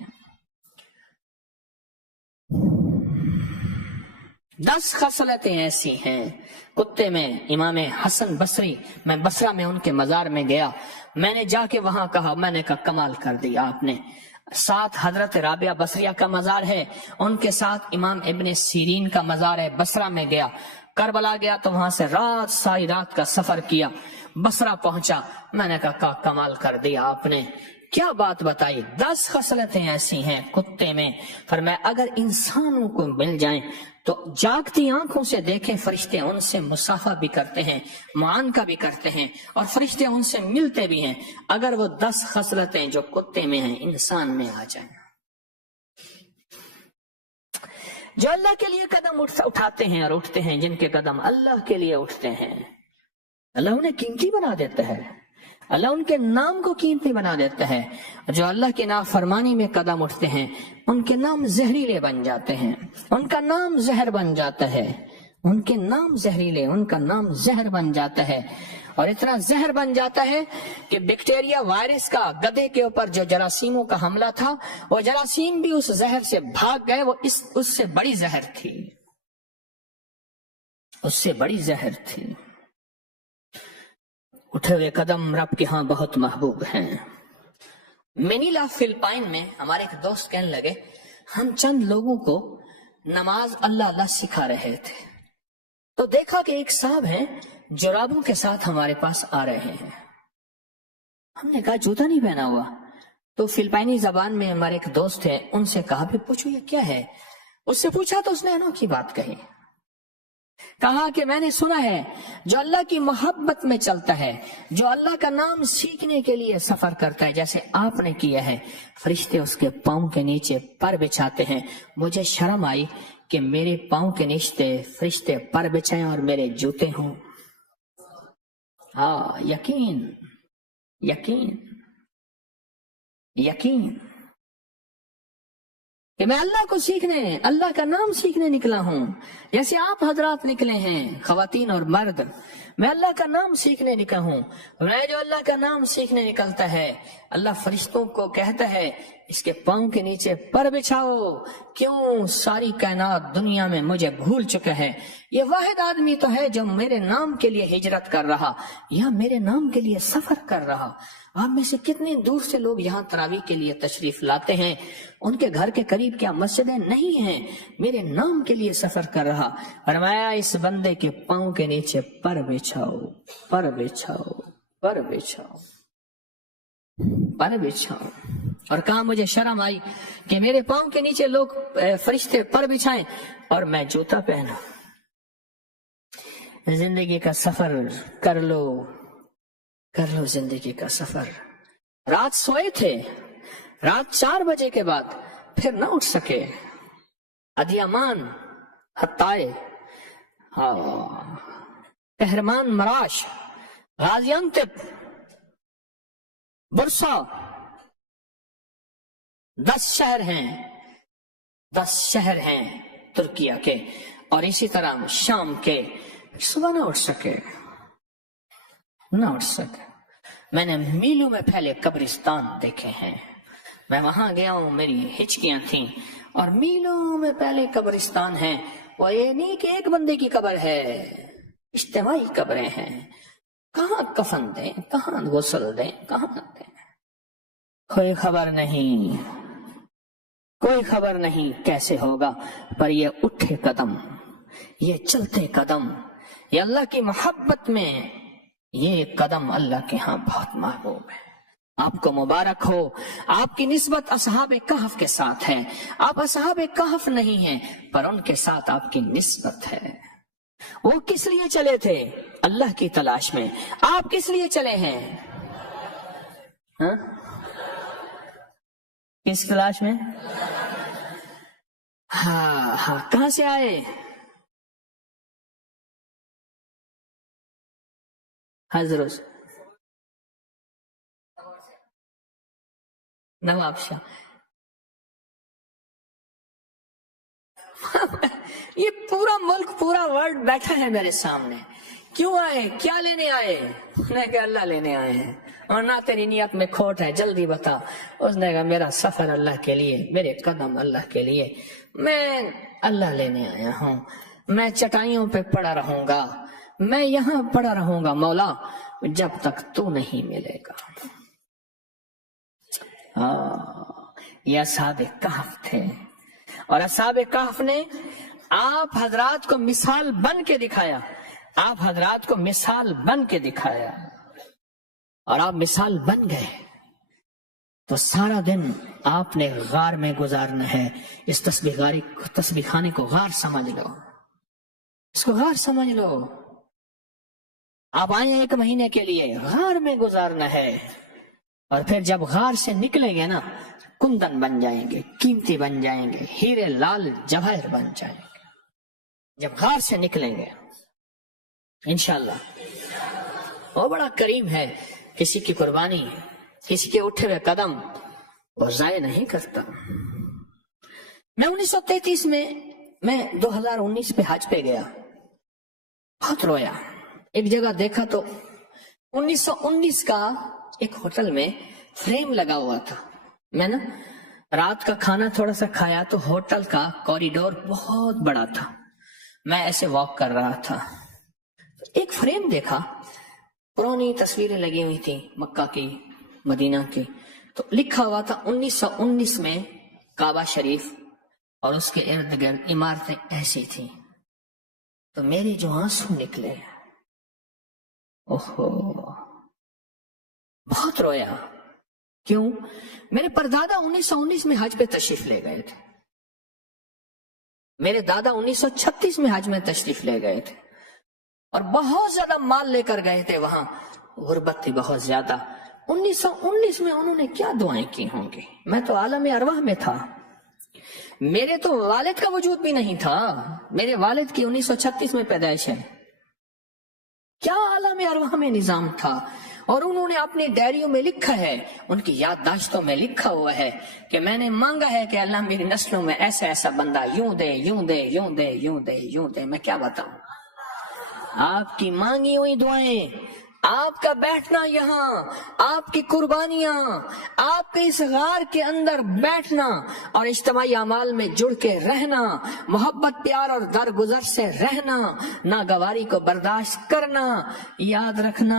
10 خصلتیں ایسی ہیں کتے میں۔ امام حسن بصری، میں بصرہ میں ان کے مزار میں گیا، میں نے جا کے وہاں کہا، میں نے کہا کمال کر دیا آپ نے۔ ساتھ حضرت رابعہ بصریہ کا مزار ہے، ان کے ساتھ امام ابن سیرین کا مزار ہے۔ بصرہ میں گیا، کربلا گیا تو وہاں سے ساری رات کا سفر کیا، بصرہ پہنچا، میں نے کہا کمال کر دیا آپ نے، کیا بات بتائی۔ 10 خصلتیں ایسی ہیں کتے میں، فرمایا اگر انسانوں کو مل جائیں تو جاگتی آنکھوں سے دیکھیں، فرشتے ان سے مصافحہ بھی کرتے ہیں، معانقہ بھی کرتے ہیں، اور فرشتے ان سے ملتے بھی ہیں، اگر وہ 10 خصلتیں جو کتے میں ہیں انسان میں آ جائیں۔ جو اللہ کے لیے قدم اٹھاتے ہیں اور اٹھتے ہیں، جن کے قدم اللہ کے لیے اٹھتے ہیں، اللہ انہیں قیمتی بنا دیتا ہے، اللہ ان کے نام کو قیمتی بنا دیتا ہے۔ جو اللہ کی نافرمانی میں قدم اٹھتے ہیں ان کے نام زہریلے بن جاتے ہیں، ان کا نام زہر بن جاتا ہے، ان کے نام زہریلے، ان کا نام زہر بن جاتا ہے، اور اتنا زہر بن جاتا ہے کہ بیکٹیریا وائرس کا گدھے کے اوپر جو جراثیموں کا حملہ تھا، وہ جراثیم بھی اس زہر سے بھاگ گئے، وہ اس سے بڑی زہر تھی، اس سے بڑی زہر تھی۔ اٹھے ہوئے قدم رب کے ہاں بہت محبوب ہیں۔ منیلا فلپائن میں ہمارے ایک دوست کہنے لگے، ہم چند لوگوں کو نماز اللہ سکھا رہے تھے تو دیکھا کہ ایک صاحب ہیں جرابوں کے ساتھ ہمارے پاس آ رہے ہیں۔ ہم نے کہا جوتا نہیں پہنا ہوا. تو فلپائنی زبان میں ہمارے ایک دوست ہے، ان سے کہا بھی پوچھو یہ کیا ہے. اس سے پوچھا تو اس نے انوکھی بات کہی. کہا کہ میں نے سنا ہے جو اللہ کی محبت میں چلتا ہے، جو اللہ کا نام سیکھنے کے لیے سفر کرتا ہے جیسے آپ نے کیا ہے، فرشتے اس کے پاؤں کے نیچے پر بچھاتے ہیں. مجھے شرم آئی کہ میرے پاؤں کے نیچے فرشتے پر بچھائیں اور میرے جوتے ہوں. ہاں، یقین یقین یقین کہ میں اللہ کو سیکھنے، اللہ کا نام سیکھنے نکلا ہوں. جیسے آپ حضرات نکلے ہیں، خواتین اور مرد، میں اللہ کا نام سیکھنے نکلا ہوں. میں جو اللہ کا نام سیکھنے نکلتا ہے، اللہ فرشتوں کو کہتا ہے اس کے پاؤں کے نیچے پر بچھاؤ. کیوں؟ ساری کائنات دنیا میں مجھے بھول چکا ہے. یہ واحد آدمی تو ہے جو میرے نام کے لیے ہجرت کر رہا یا میرے نام کے لیے سفر کر رہا. آپ میں سے کتنے دور سے لوگ یہاں تراویح کے لیے تشریف لاتے ہیں، ان کے گھر کے قریب کیا مسجدیں نہیں ہیں؟ میرے نام کے لیے سفر کر رہا. فرمایا اس بندے کے پاؤں کے نیچے پر بچھاؤ، پر بچھاؤ، پر بچھاؤ، پر بچھاؤ. اور کہا مجھے شرم آئی کہ میرے پاؤں کے نیچے لوگ فرشتے پر بچھائیں اور میں جوتا پہنا. زندگی کا سفر کر لو، کر لو زندگی کا سفر. رات سوئے تھے، رات 4 بجے کے بعد پھر نہ اٹھ سکے. ادیامان، حطائے، کہرمان، مراش، غازی انتب، برسا، 10 شہر ہیں، 10 شہر ہیں ترکیہ کے، اور اسی طرح شام کے. صبح نہ اٹھ سکے، نہ اٹھ سکے. میں نے میلوں میں پھیلے قبرستان دیکھے ہیں. میں وہاں گیا ہوں، میری ہچکیاں تھیں، اور میلوں میں پہلے قبرستان ہیں. وہ یہ نہیں کہ ایک بندے کی قبر ہے، اجتماعی قبریں ہیں. کہاں کفن دیں، کہاں غسل دیں، کہاں دیں، کوئی خبر نہیں، کوئی خبر نہیں کیسے ہوگا. پر یہ اٹھے قدم، یہ چلتے قدم، یہ اللہ کی محبت میں یہ قدم اللہ کے ہاں بہت محبوب ہے. آپ کو مبارک ہو. آپ کی نسبت اصحاب کہف کے ساتھ ہے. آپ اصحاب کہف نہیں ہیں، پر ان کے ساتھ آپ کی نسبت ہے. وہ کس لیے چلے تھے؟ اللہ کی تلاش میں. آپ کس لیے چلے ہیں؟ کس تلاش میں؟ ہاں، کہاں سے آئے؟ حضرت نواب شاہ. یہ پورا ملک، پورا ورلڈ بیٹھا ہے میرے سامنے. کیوں آئے؟ کیا لینے آئے؟ میں کہ اللہ لینے آئے ہیں. اور نہ تیری نیت میں کھوٹ ہے، جلدی بتا. اس نے کہا میرا سفر اللہ کے لیے، میرے قدم اللہ کے لیے، میں اللہ لینے آیا ہوں. میں چٹائیوں پہ پڑا رہوں گا، میں یہاں پڑا رہوں گا مولا جب تک تو نہیں ملے گا. یہ اصحاب کہف تھے، اور اصحاب کہف نے آپ حضرات کو مثال بن کے دکھایا. آپ حضرات کو مثال بن کے دکھایا، اور آپ مثال بن گئے. تو سارا دن آپ نے غار میں گزارنا ہے. اس تسبیح خانے کو غار سمجھ لو، اس کو غار سمجھ لو. آپ آئے 1 مہینے کے لیے، غار میں گزارنا ہے. اور پھر جب غار سے نکلیں گے نا، کندن بن جائیں گے، قیمتی بن جائیں گے، ہیرے لال جواہر بن جائیں گے جب غار سے نکلیں گے انشاءاللہ. وہ بڑا کریم ہے، کسی کی قربانی، کسی کے اٹھے ہوئے قدم وہ ضائع نہیں کرتا. میں 1933 میں 2019 پہ حج پہ گیا، بہت رویا. ایک جگہ دیکھا تو 1919 کا ایک ہوٹل میں فریم لگا ہوا تھا. میں نا رات کا کھانا تھوڑا سا کھایا تو ہوٹل کا کوریڈور بہت بڑا تھا. میں ایسے واک کر رہا تھا، ایک فریم دیکھا، پرانی تصویریں لگی ہوئی تھی مکہ کی، مدینہ کی. تو لکھا ہوا تھا 1919 میں کعبہ شریف، اور اس کے ارد گرد عمارتیں ایسی تھیں. تو میرے جو آنسو نکلے، اوہو، بہت رویا. کیوں؟ میرے پردادا 1919 میں حج پہ تشریف لے گئے تھے. میرے دادا 1936 میں حج میں تشریف لے گئے تھے اور بہت زیادہ مال لے کر گئے تھے. وہاں غربت تھی بہت زیادہ. 1919 میں انہوں نے کیا دعائیں کی ہوں گی؟ میں تو عالم ارواح میں تھا. میرے تو والد کا وجود بھی نہیں تھا. میرے والد کی 1936 میں پیدائش ہے. کیا عالم ارواح میں نظام تھا. اور انہوں نے اپنی ڈائریوں میں لکھا ہے, ان کی یادداشتوں میں لکھا ہوا ہے کہ میں نے مانگا ہے کہ اللہ میری نسلوں میں ایسا ایسا بندہ یوں دے یوں دے یوں دے یوں دے یوں دے. میں کیا بتاؤں. آپ کی مانگی ہوئی دعائیں, آپ کا بیٹھنا یہاں, آپ کی قربانیاں, آپ کے اس غار کے اندر بیٹھنا اور اجتماعی اعمال میں جڑ کے رہنا, محبت پیار اور درگزر سے رہنا, ناگواری کو برداشت کرنا. یاد رکھنا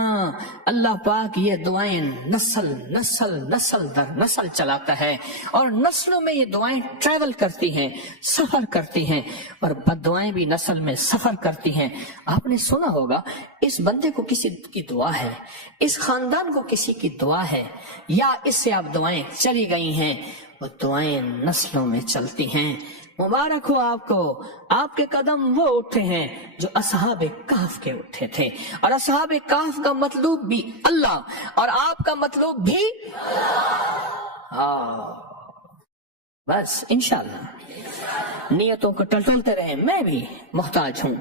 اللہ پاک یہ دعائیں نسل نسل نسل در نسل چلاتا ہے اور نسلوں میں یہ دعائیں ٹریول کرتی ہیں, سفر کرتی ہیں, اور بد دعائیں بھی نسل میں سفر کرتی ہیں. آپ نے سنا ہوگا اس بندے کو کسی کی دعا ہے, اس خاندان کو کسی کی دعا ہے, یا اس سے آپ دعائیں چلی گئی ہیں, وہ دعائیں نسلوں میں چلتی ہیں. مبارک ہو آپ کو, آپ کے قدم وہ اٹھے ہیں جو اصحاب کہف کے اٹھے تھے, اور اصحاب کہف کا مطلوب بھی اللہ اور آپ کا مطلوب بھی بس انشاءاللہ نیتوں کو ٹلٹلتے رہیں. میں بھی محتاج ہوں,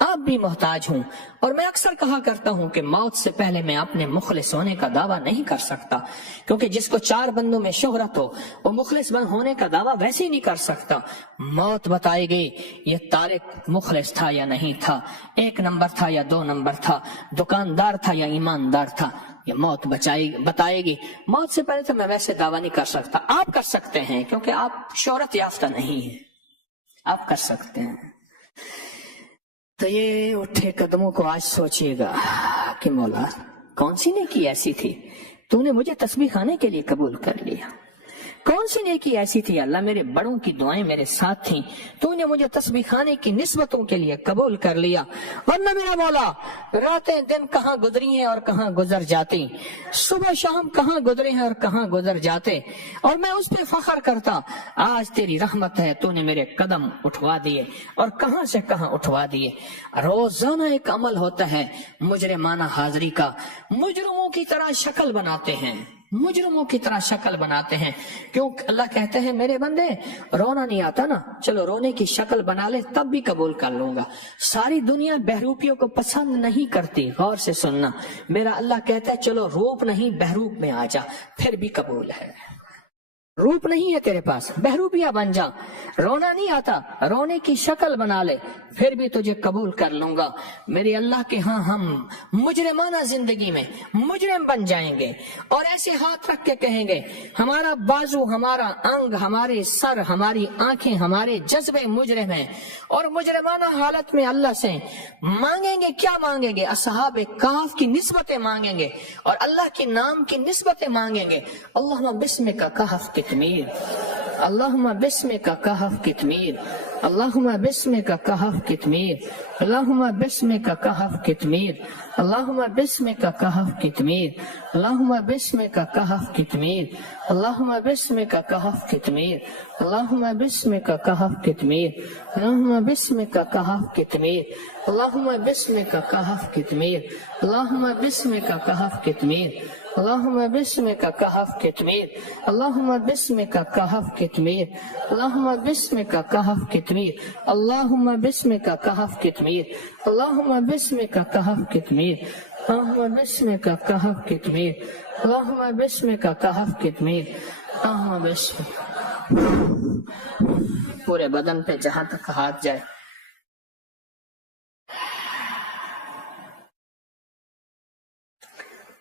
آپ بھی محتاج ہوں, اور میں اکثر کہا کرتا ہوں کہ موت سے پہلے میں اپنے مخلص ہونے کا دعویٰ نہیں کر سکتا, کیونکہ جس کو 4 بندوں میں شہرت ہو وہ مخلص ہونے کا دعویٰ ویسے ہی نہیں کر سکتا. موت بتائے گی یہ طارق مخلص تھا یا نہیں تھا, 1 نمبر تھا یا 2 نمبر تھا, دکاندار تھا یا ایماندار تھا. یہ موت بتائے گی. موت سے پہلے تو میں ویسے دعویٰ نہیں کر سکتا. آپ کر سکتے ہیں کیونکہ آپ شہرت یافتہ نہیں ہیں, آپ کر سکتے ہیں. تو یہ اٹھے قدموں کو آج سوچئے گا کہ مولا کون سی نیکی ایسی تھی تو نے مجھے تسبیح خانے کے لیے قبول کر لیا. کون سی نیکی ایسی تھی اللہ میرے بڑوں کی دعائیں میرے ساتھ تھیں, تو نے مجھے تسبیح خانے کی نسبتوں کے لیے قبول کر لیا. ورنہ میرا مولا راتیں دن کہاں گزری ہیں اور کہاں گزر جاتی, صبح شام کہاں گزرے ہیں اور کہاں گزر جاتے, اور میں اس پہ فخر کرتا. آج تیری رحمت ہے, تو نے میرے قدم اٹھوا دیے اور کہاں سے کہاں اٹھوا دیے. روزانہ ایک عمل ہوتا ہے مجرمانہ حاضری کا. مجرموں کی طرح شکل بناتے ہیں, مجرموں کی طرح شکل بناتے ہیں. کیوں؟ اللہ کہتے ہیں میرے بندے رونا نہیں آتا نا, چلو رونے کی شکل بنا لے تب بھی قبول کر لوں گا. ساری دنیا بہروپیوں کو پسند نہیں کرتی, غور سے سننا. میرا اللہ کہتا ہے چلو روپ نہیں بہروپ میں آ جا, پھر بھی قبول ہے. روپ نہیں ہے تیرے پاس, بہروپیہ بن جا. رونا نہیں آتا, رونے کی شکل بنا لے, پھر بھی تجھے قبول کر لوں گا. میرے اللہ کے ہاں ہم مجرمانہ زندگی میں مجرم بن جائیں گے اور ایسے ہاتھ رکھ کے کہیں گے ہمارا بازو, ہمارا انگ, ہمارے سر, ہماری آنکھیں, ہمارے جذبے مجرم ہیں, اور مجرمانہ حالت میں اللہ سے مانگیں گے. کیا مانگیں گے؟ اصحاب کہف کی نسبتیں مانگیں گے اور اللہ کے نام کی نسبتیں مانگیں گے. اللہم بسمک کہف کتمیر, اللہم بسمک کہف کتمیر, اللہم بسمک کہف کتمیر, اللہم بسمک کہف کتمیر, اللہم بسمک کہف کتمیر, اللہم بسمک کہف کتمیر, اللہم بسمک کہف کتمیر, اللہم بسمک کہف کتمیر, اللہم بسمک کہف کتمیر, اللہم بسمک کہف کتمیر, اللہم بسمک کہف کتمیر, اللہم بسمک کہف کتمیر, اللہم بسمک کہف کتمیر, اللہم بسمک کہف کتمیر, اللہم بسمک کہف کتمیر, اللہم بسمک کہف کتمیر, اللہم بسمک کہف کتمیر, اللہم بسمک کہف کتمیر, اللہم بسمک. پورے بدن پہ جہاں تک ہاتھ جائے.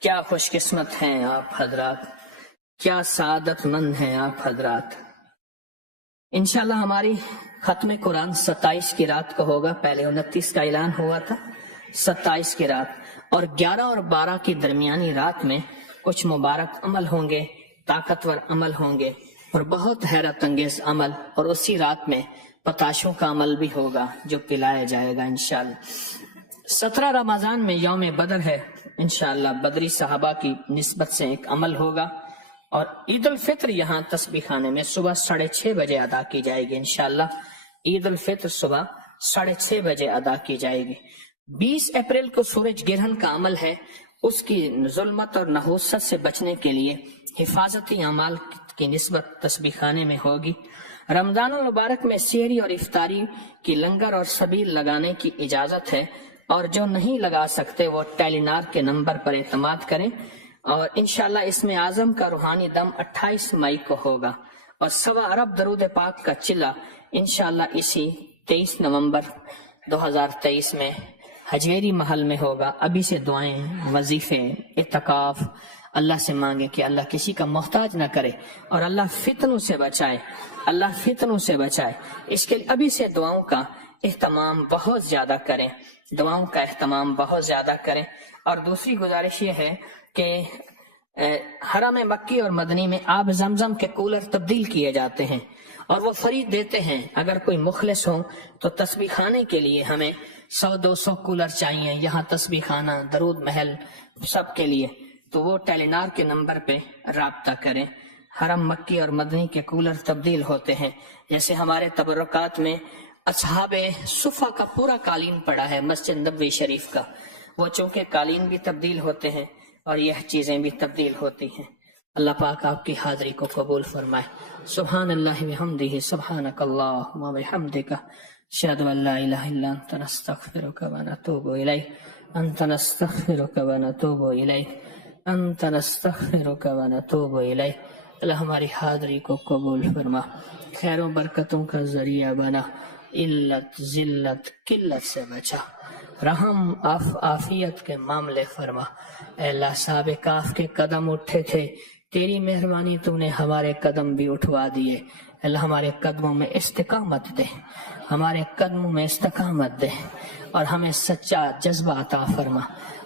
کیا خوش قسمت ہیں آپ حضرات, کیا سعادت مند ہیں آپ حضرات. انشاءاللہ ہماری ختم قرآن 27 کی رات کو ہوگا. پہلے 29 کا اعلان ہوا تھا, 27 کی رات, اور 11 اور 12 کی درمیانی رات میں کچھ مبارک عمل ہوں گے, طاقتور عمل ہوں گے اور بہت حیرت انگیز عمل. اور اسی رات میں پتاشوں کا عمل بھی ہوگا جو پلایا جائے گا انشاءاللہ. 17 رمضان میں یوم بدر ہے, انشاءاللہ بدری صحابہ کی نسبت سے ایک عمل ہوگا، اور عید الفطر یہاں تسبیح خانے میں صبح 6:30 بجے ادا کی جائے گی انشاءاللہ۔ عید الفطر صبح 6:30 بجے ادا کی جائے گی۔ 20 اپریل کو سورج گرہن کا عمل ہے، اس کی ظلمت اور نحوست سے بچنے کے لیے حفاظتی اعمال کی نسبت تسبیح خانے میں ہوگی۔ رمضان المبارک میں سحری اور افطاری کی لنگر اور سبیل لگانے کی اجازت ہے، اور جو نہیں لگا سکتے وہ ٹیلی نار کے نمبر پر اعتماد کریں، اور انشاءاللہ اسم اعظم کا روحانی دم 28 مئی کو ہوگا، اور 1.25 ارب درود پاک کا چلا انشاءاللہ اسی 23 نومبر 2023 میں حجویری محل میں ہوگا۔ ابھی سے دعائیں، وظیفے، اعتکاف اللہ سے مانگے کہ اللہ کسی کا محتاج نہ کرے، اور اللہ فتنوں سے بچائے، اللہ فتنوں سے بچائے۔ اس کے لیے ابھی سے دعاؤں کا اہتمام بہت زیادہ کریں، دعاؤں کا اہتمام بہت زیادہ کریں۔ اور دوسری گزارش یہ ہے کہ حرم مکی اور مدنی میں آب زمزم کے کولر تبدیل کیے جاتے ہیں، اور وہ فریب دیتے ہیں۔ اگر کوئی مخلص ہو تو تسبیح خانے کے لیے ہمیں 100-200 کولر چاہیے، یہاں تسبیح خانہ، درود محل سب کے لیے، تو وہ ٹیلی نار کے نمبر پہ رابطہ کریں۔ حرم مکی اور مدنی کے کولر تبدیل ہوتے ہیں، جیسے ہمارے تبرکات میں اصحاب صفہ کا پورا قالین پڑا ہے مسجد نبوی شریف کا، وہ چونکہ قالین بھی تبدیل ہوتے ہیں اور یہ چیزیں بھی تبدیل ہوتی ہیں۔ اللہ پاک آپ کی حاضری کو قبول فرمائے۔ سبحان اللہ بحمدہ، سبحانک اللہم وبحمدک، اشہد ان لا الہ الا انت، نستغفرک ونتوب الیک، انت نستغفرک ونتوب الیک، انت نستغفرک ونتوب الیک۔ اللہ ہماری حاضری کو قبول فرما، خیر و برکتوں کا ذریعہ بنا، علت ذلت قلت سے بچا، رحم عافیت کے معاملے فرما۔ اے اللہ صاحب کاف کے قدم اٹھے تھے، تیری مہربانی تو نے ہمارے قدم بھی اٹھوا دیے۔ اللہ ہمارے قدموں میں استقامت دے، ہمارے قدموں میں استقامت دے، اور ہمیں سچا جذبہ عطا فرما،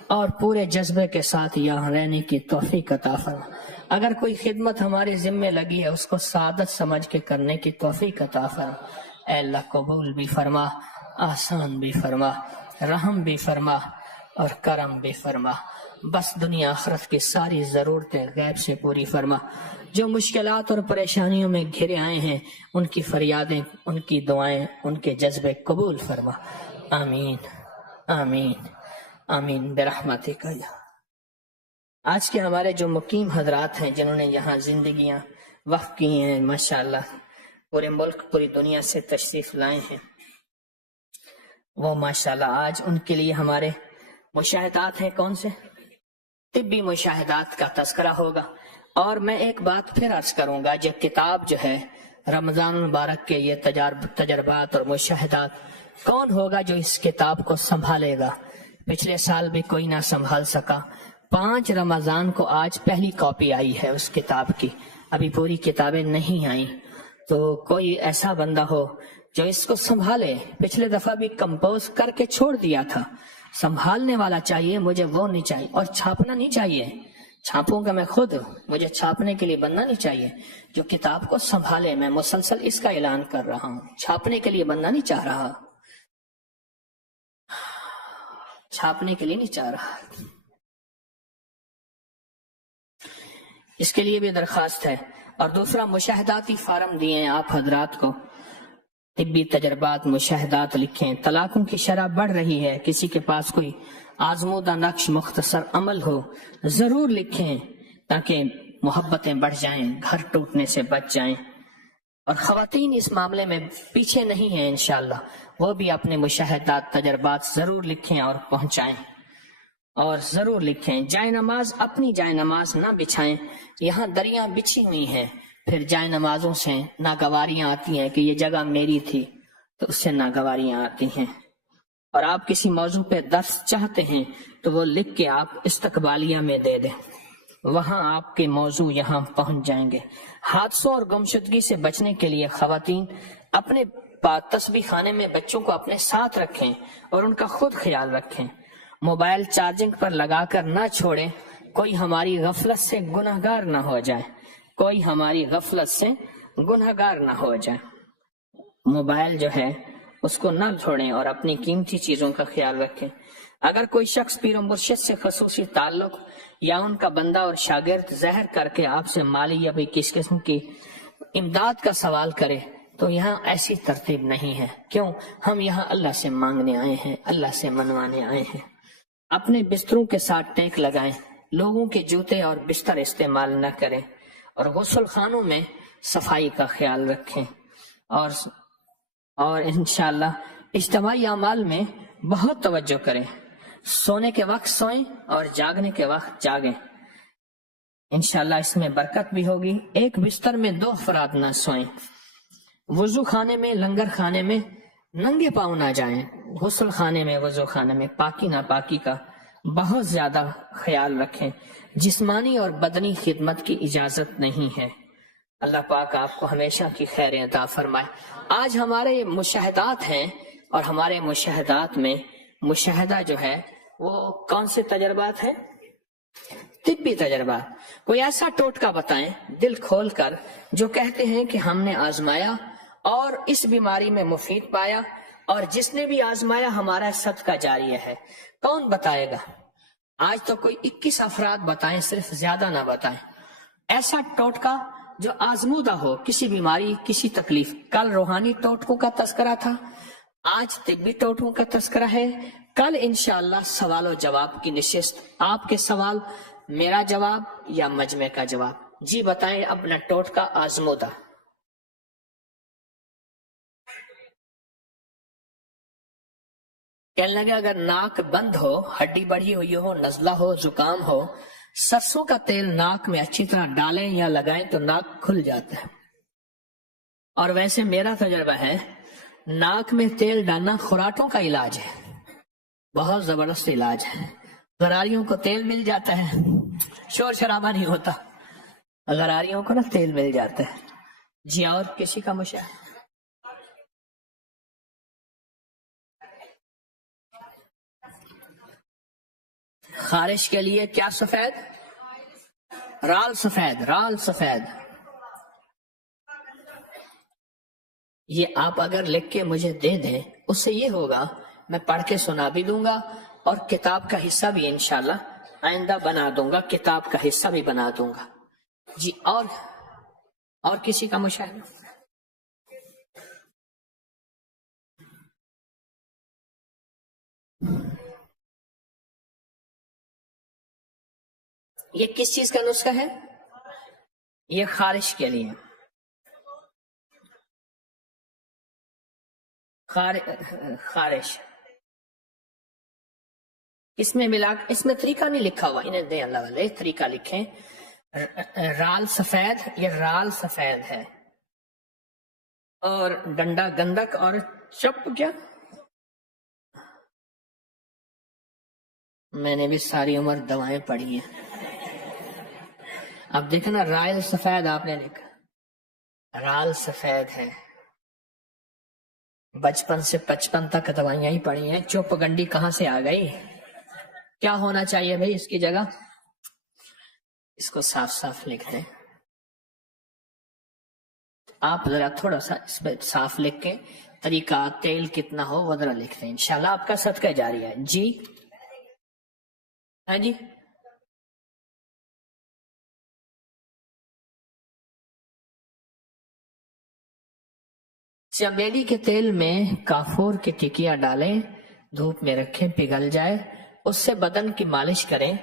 اور پورے جذبے کے ساتھ یہاں رہنے کی توفیق عطا فرما۔ اگر کوئی خدمت ہمارے ذمے لگی ہے اس کو سعادت سمجھ کے کرنے کی توفیق عطا فرما۔ اے اللہ قبول بھی فرما، آسان بھی فرما، رحم بھی فرما، اور کرم بھی فرما۔ بس دنیا آخرت کی ساری ضرورتیں غیب سے پوری فرما۔ جو مشکلات اور پریشانیوں میں گھرے آئے ہیں ان کی فریادیں، ان کی دعائیں، ان کے جذبے قبول فرما۔ آمین آمین آمین برحمتک یا۔ آج کے ہمارے جو مقیم حضرات ہیں جنہوں نے یہاں زندگیاں وقف کی ہیں، ماشاءاللہ پورے ملک پوری دنیا سے تشریف لائے ہیں، وہ ماشاءاللہ آج ان کے لیے ہمارے مشاہدات ہیں کون سے؟ طبی مشاہدات کا تذکرہ ہوگا۔ اور میں ایک بات پھر عرض کروں گا، جو کتاب جو ہے رمضان المبارک کے یہ تجربات اور مشاہدات، کون ہوگا جو اس کتاب کو سنبھالے گا؟ پچھلے سال بھی کوئی نہ سنبھال سکا۔ 5 رمضان کو آج پہلی کاپی آئی ہے اس کتاب کی، ابھی پوری کتابیں نہیں آئیں، تو کوئی ایسا بندہ ہو جو اس کو سنبھالے۔ پچھلے دفعہ بھی کمپوز کر کے چھوڑ دیا تھا، سنبھالنے والا چاہیے، مجھے وہ نہیں چاہیے، اور چھاپنا نہیں چاہیے، چھاپوں گا میں خود، مجھے چھاپنے کے لیے بننا نہیں چاہیے، جو کتاب کو سنبھالے۔ میں مسلسل اس کا اعلان کر رہا ہوں، چھاپنے کے لیے بننا نہیں چاہ رہا، چھاپنے کے لیے نہیں چاہ رہا۔ اس کے لیے بھی درخواست ہے۔ اور دوسرا مشاہداتی فارم دیے ہیں آپ حضرات کو، طبی تجربات، مشاہدات لکھیں۔ طلاقوں کی شرح بڑھ رہی ہے، کسی کے پاس کوئی آزمودہ نقش مختصر عمل ہو ضرور لکھیں تاکہ محبتیں بڑھ جائیں، گھر ٹوٹنے سے بچ جائیں۔ اور خواتین اس معاملے میں پیچھے نہیں ہیں انشاءاللہ، وہ بھی اپنے مشاہدات، تجربات ضرور لکھیں اور پہنچائیں، اور ضرور لکھیں۔ جائے نماز، اپنی جائے نماز نہ بچھائیں، یہاں دریاں بچھی ہوئی ہیں، پھر جائے نمازوں سے ناگواریاں آتی ہیں کہ یہ جگہ میری تھی، تو اس سے ناگواریاں آتی ہیں۔ اور آپ کسی موضوع پہ درس چاہتے ہیں تو وہ لکھ کے آپ استقبالیہ میں دے دیں، وہاں آپ کے موضوع یہاں پہنچ جائیں گے۔ حادثوں اور گمشدگی سے بچنے کے لیے خواتین اپنے تسبیح خانے میں بچوں کو اپنے ساتھ رکھیں اور ان کا خود خیال رکھیں۔ موبائل چارجنگ پر لگا کر نہ چھوڑیں، کوئی ہماری غفلت سے گنہگار نہ ہو جائے، کوئی ہماری غفلت سے گنہگار نہ ہو جائے۔ موبائل جو ہے اس کو نہ چھوڑیں اور اپنی قیمتی چیزوں کا خیال رکھیں۔ اگر کوئی شخص پیر و مرشد سے خصوصی تعلق یا ان کا بندہ اور شاگرد ظاہر کر کے آپ سے مالی یا بھی کس قسم کی امداد کا سوال کرے تو یہاں ایسی ترتیب نہیں ہے. کیوں؟ ہم یہاں اللہ سے مانگنے آئے ہیں، اللہ سے منوانے آئے ہیں. اپنے بستروں کے ساتھ ٹیک لگائیں، لوگوں کے جوتے اور بستر استعمال نہ کریں، اور غسل خانوں میں صفائی کا خیال رکھیں، اور انشاءاللہ اجتماعی اعمال میں بہت توجہ کریں. سونے کے وقت سوئیں اور جاگنے کے وقت جاگیں، انشاءاللہ اس میں برکت بھی ہوگی. ایک بستر میں 2 افراد نہ سوئیں. وضو خانے میں، لنگر خانے میں ننگے پاؤں نہ جائیں. غسل خانے میں، وضو خانے میں پاکی ناپاکی کا بہت زیادہ خیال رکھیں. جسمانی اور بدنی خدمت کی اجازت نہیں ہے. اللہ پاک آپ کو ہمیشہ کی خیر عطا فرمائے. آج ہمارے مشاہدات ہیں، اور ہمارے مشاہدات میں مشاہدہ جو ہے وہ کون سے تجربات ہیں؟ طبی تجربات. کوئی ایسا ٹوٹکا بتائیں دل کھول کر جو کہتے ہیں کہ ہم نے آزمایا اور اس بیماری میں مفید پایا، اور جس نے بھی آزمایا ہمارا صدقہ جاریہ ہے. کون بتائے گا؟ آج تو کوئی 21 افراد بتائیں، صرف زیادہ نہ بتائیں. ایسا ٹوٹکا جو آزمودہ ہو، کسی بیماری، کسی تکلیف. کل روحانی ٹوٹکوں کا تذکرہ تھا، آج طبی ٹوٹکوں کا تذکرہ ہے. کل انشاءاللہ سوال و جواب کی نشست، آپ کے سوال، میرا جواب یا مجمع کا جواب. جی بتائیں اپنا ٹوٹکا آزمودہ. کہنے لگے اگر ناک بند ہو، ہڈی بڑھی ہوئی ہو، نزلہ ہو، زکام ہو، سرسوں کا تیل ناک میں اچھی طرح ڈالیں یا لگائیں تو ناک کھل جاتا ہے. اور ویسے میرا تجربہ ہے، ناک میں تیل ڈالنا خراٹوں کا علاج ہے، بہت زبردست علاج ہے. غراریوں کو تیل مل جاتا ہے، شور شرابہ نہیں ہوتا، غراریوں کو نا تیل مل جاتا ہے. جی اور کسی کا مشاہدہ؟ خارش کے لیے کیا سفید؟ رال سفید، رال سفید. یہ آپ اگر لکھ کے مجھے دے دیں، اس سے یہ ہوگا میں پڑھ کے سنا بھی دوں گا، اور کتاب کا حصہ بھی انشاءاللہ آئندہ بنا دوں گا، کتاب کا حصہ بھی بنا دوں گا. جی اور کسی کا مشاہدہ؟ یہ کس چیز کا نسخہ ہے؟ یہ خارش کے لیے. خارش اس میں ملا، اس میں طریقہ نہیں لکھا ہوا، انہیں دیں اللہ والے طریقہ لکھیں. رال سفید، یہ رال سفید ہے، اور ڈنڈا گندک، اور چپ کیا؟ میں نے بھی ساری عمر دوائیں پڑھی ہیں. اب دیکھنا رائل سفید آپ نے لکھا، رال سفید ہے. بچپن سے 55 تک دوائیاں ہی پڑھی ہیں، چپ گنڈی کہاں سے آ گئی؟ کیا ہونا چاہیے بھائی اس کی جگہ؟ اس کو صاف صاف لکھ دیں. آپ ذرا تھوڑا سا اس پہ صاف لکھ کے طریقہ، تیل کتنا ہو وہ ذرا لکھ دیں، انشاءاللہ آپ کا صدقہ جاری ہے. جی ہاں جی. چمیلی کے تیل میں کافور کی ٹکیا ڈالیں، دھوپ میں رکھیں، پگھل جائے، اس سے بدن کی مالش کریں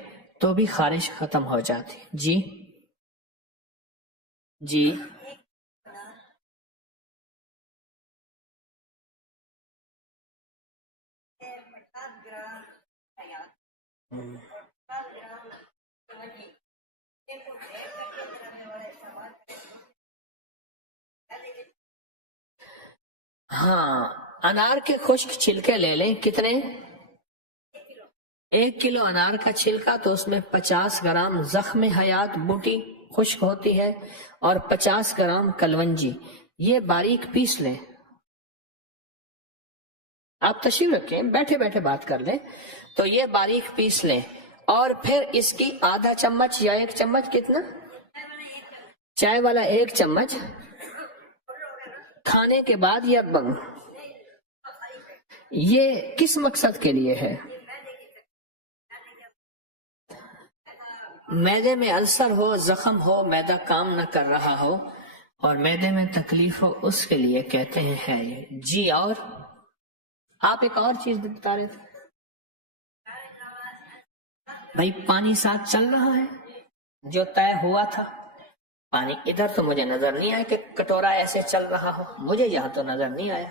تو بھی خارش ختم ہو جاتی. جی جی ہاں، انار کے خشک چھلکے لے لیں. کتنے؟ 1 کلو انار کا چھلکا، تو اس میں 50 گرام زخم حیات بوٹی خشک ہوتی ہے، اور 50 گرام کلونجی. یہ باریک پیس لیں. آپ تشریف رکھیں، بیٹھے بیٹھے بات کر لیں. تو یہ باریک پیس لیں، اور پھر اس کی آدھا چمچ یا 1 چمچ، کتنا؟ چائے والا 1 چمچ کھانے کے بعد یا بنگ. یہ کس مقصد کے لیے ہے؟ معدے میں السر ہو، زخم ہو، معدہ کام نہ کر رہا ہو اور معدے میں تکلیف ہو، اس کے لیے کہتے ہیں ہے یہ جی۔ اور آپ ایک اور چیز بتا رہے تھے بھائی، پانی ساتھ چل رہا ہے جو طے ہوا تھا۔ پانی ادھر تو مجھے نظر نہیں آیا کہ کٹورا ایسے چل رہا ہو، مجھے یہاں تو نظر نہیں آیا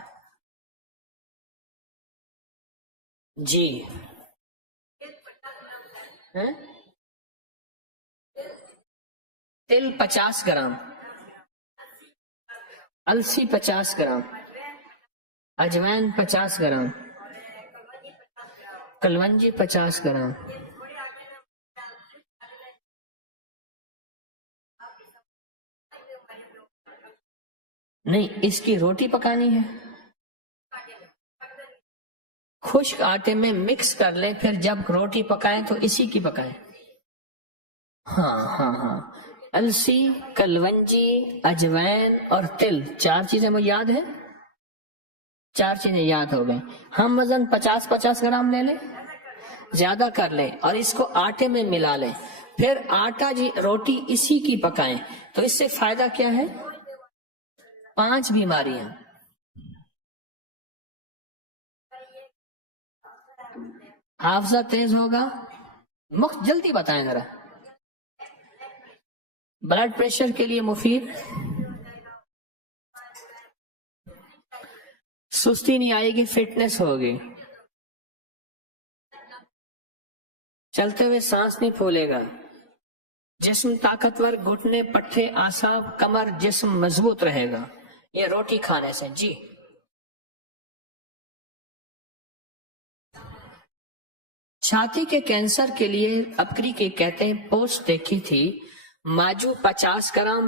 جی۔ تل 50 گرام، السی 50 گرام، اجوائن 50 گرام، کلونجی 50 گرام۔ نہیں، اس کی روٹی پکانی ہے، خشک آٹے میں مکس کر لیں، پھر جب روٹی پکائیں تو اسی کی پکائیں۔ ہاں ہاں ہاں، السی، کلونجی، اجوائن اور تل، 4 چیزیں مجھے یاد ہیں، 4 چیزیں یاد ہو گئیں۔ ہم وزن 50 گرام لے لیں، زیادہ کر لیں اور اس کو آٹے میں ملا لیں، پھر آٹا جی روٹی اسی کی پکائیں، تو اس سے فائدہ کیا ہے؟ 5 بیماریاں۔ حافظہ تیز ہوگا، جلدی بتائیں ذرا۔ بلڈ پریشر کے لیے مفید، سستی نہیں آئے گی، فٹنس ہوگی، چلتے ہوئے سانس نہیں پھولے گا، جسم طاقتور، گھٹنے، پٹھے، اعصاب، کمر، جسم مضبوط رہے گا یہ روٹی کھانے سے جی۔ چھاتی کے کینسر کے لیے اپکری کے کہتے ہیں، پوسٹ دیکھی تھی، ماجو 50 گرام،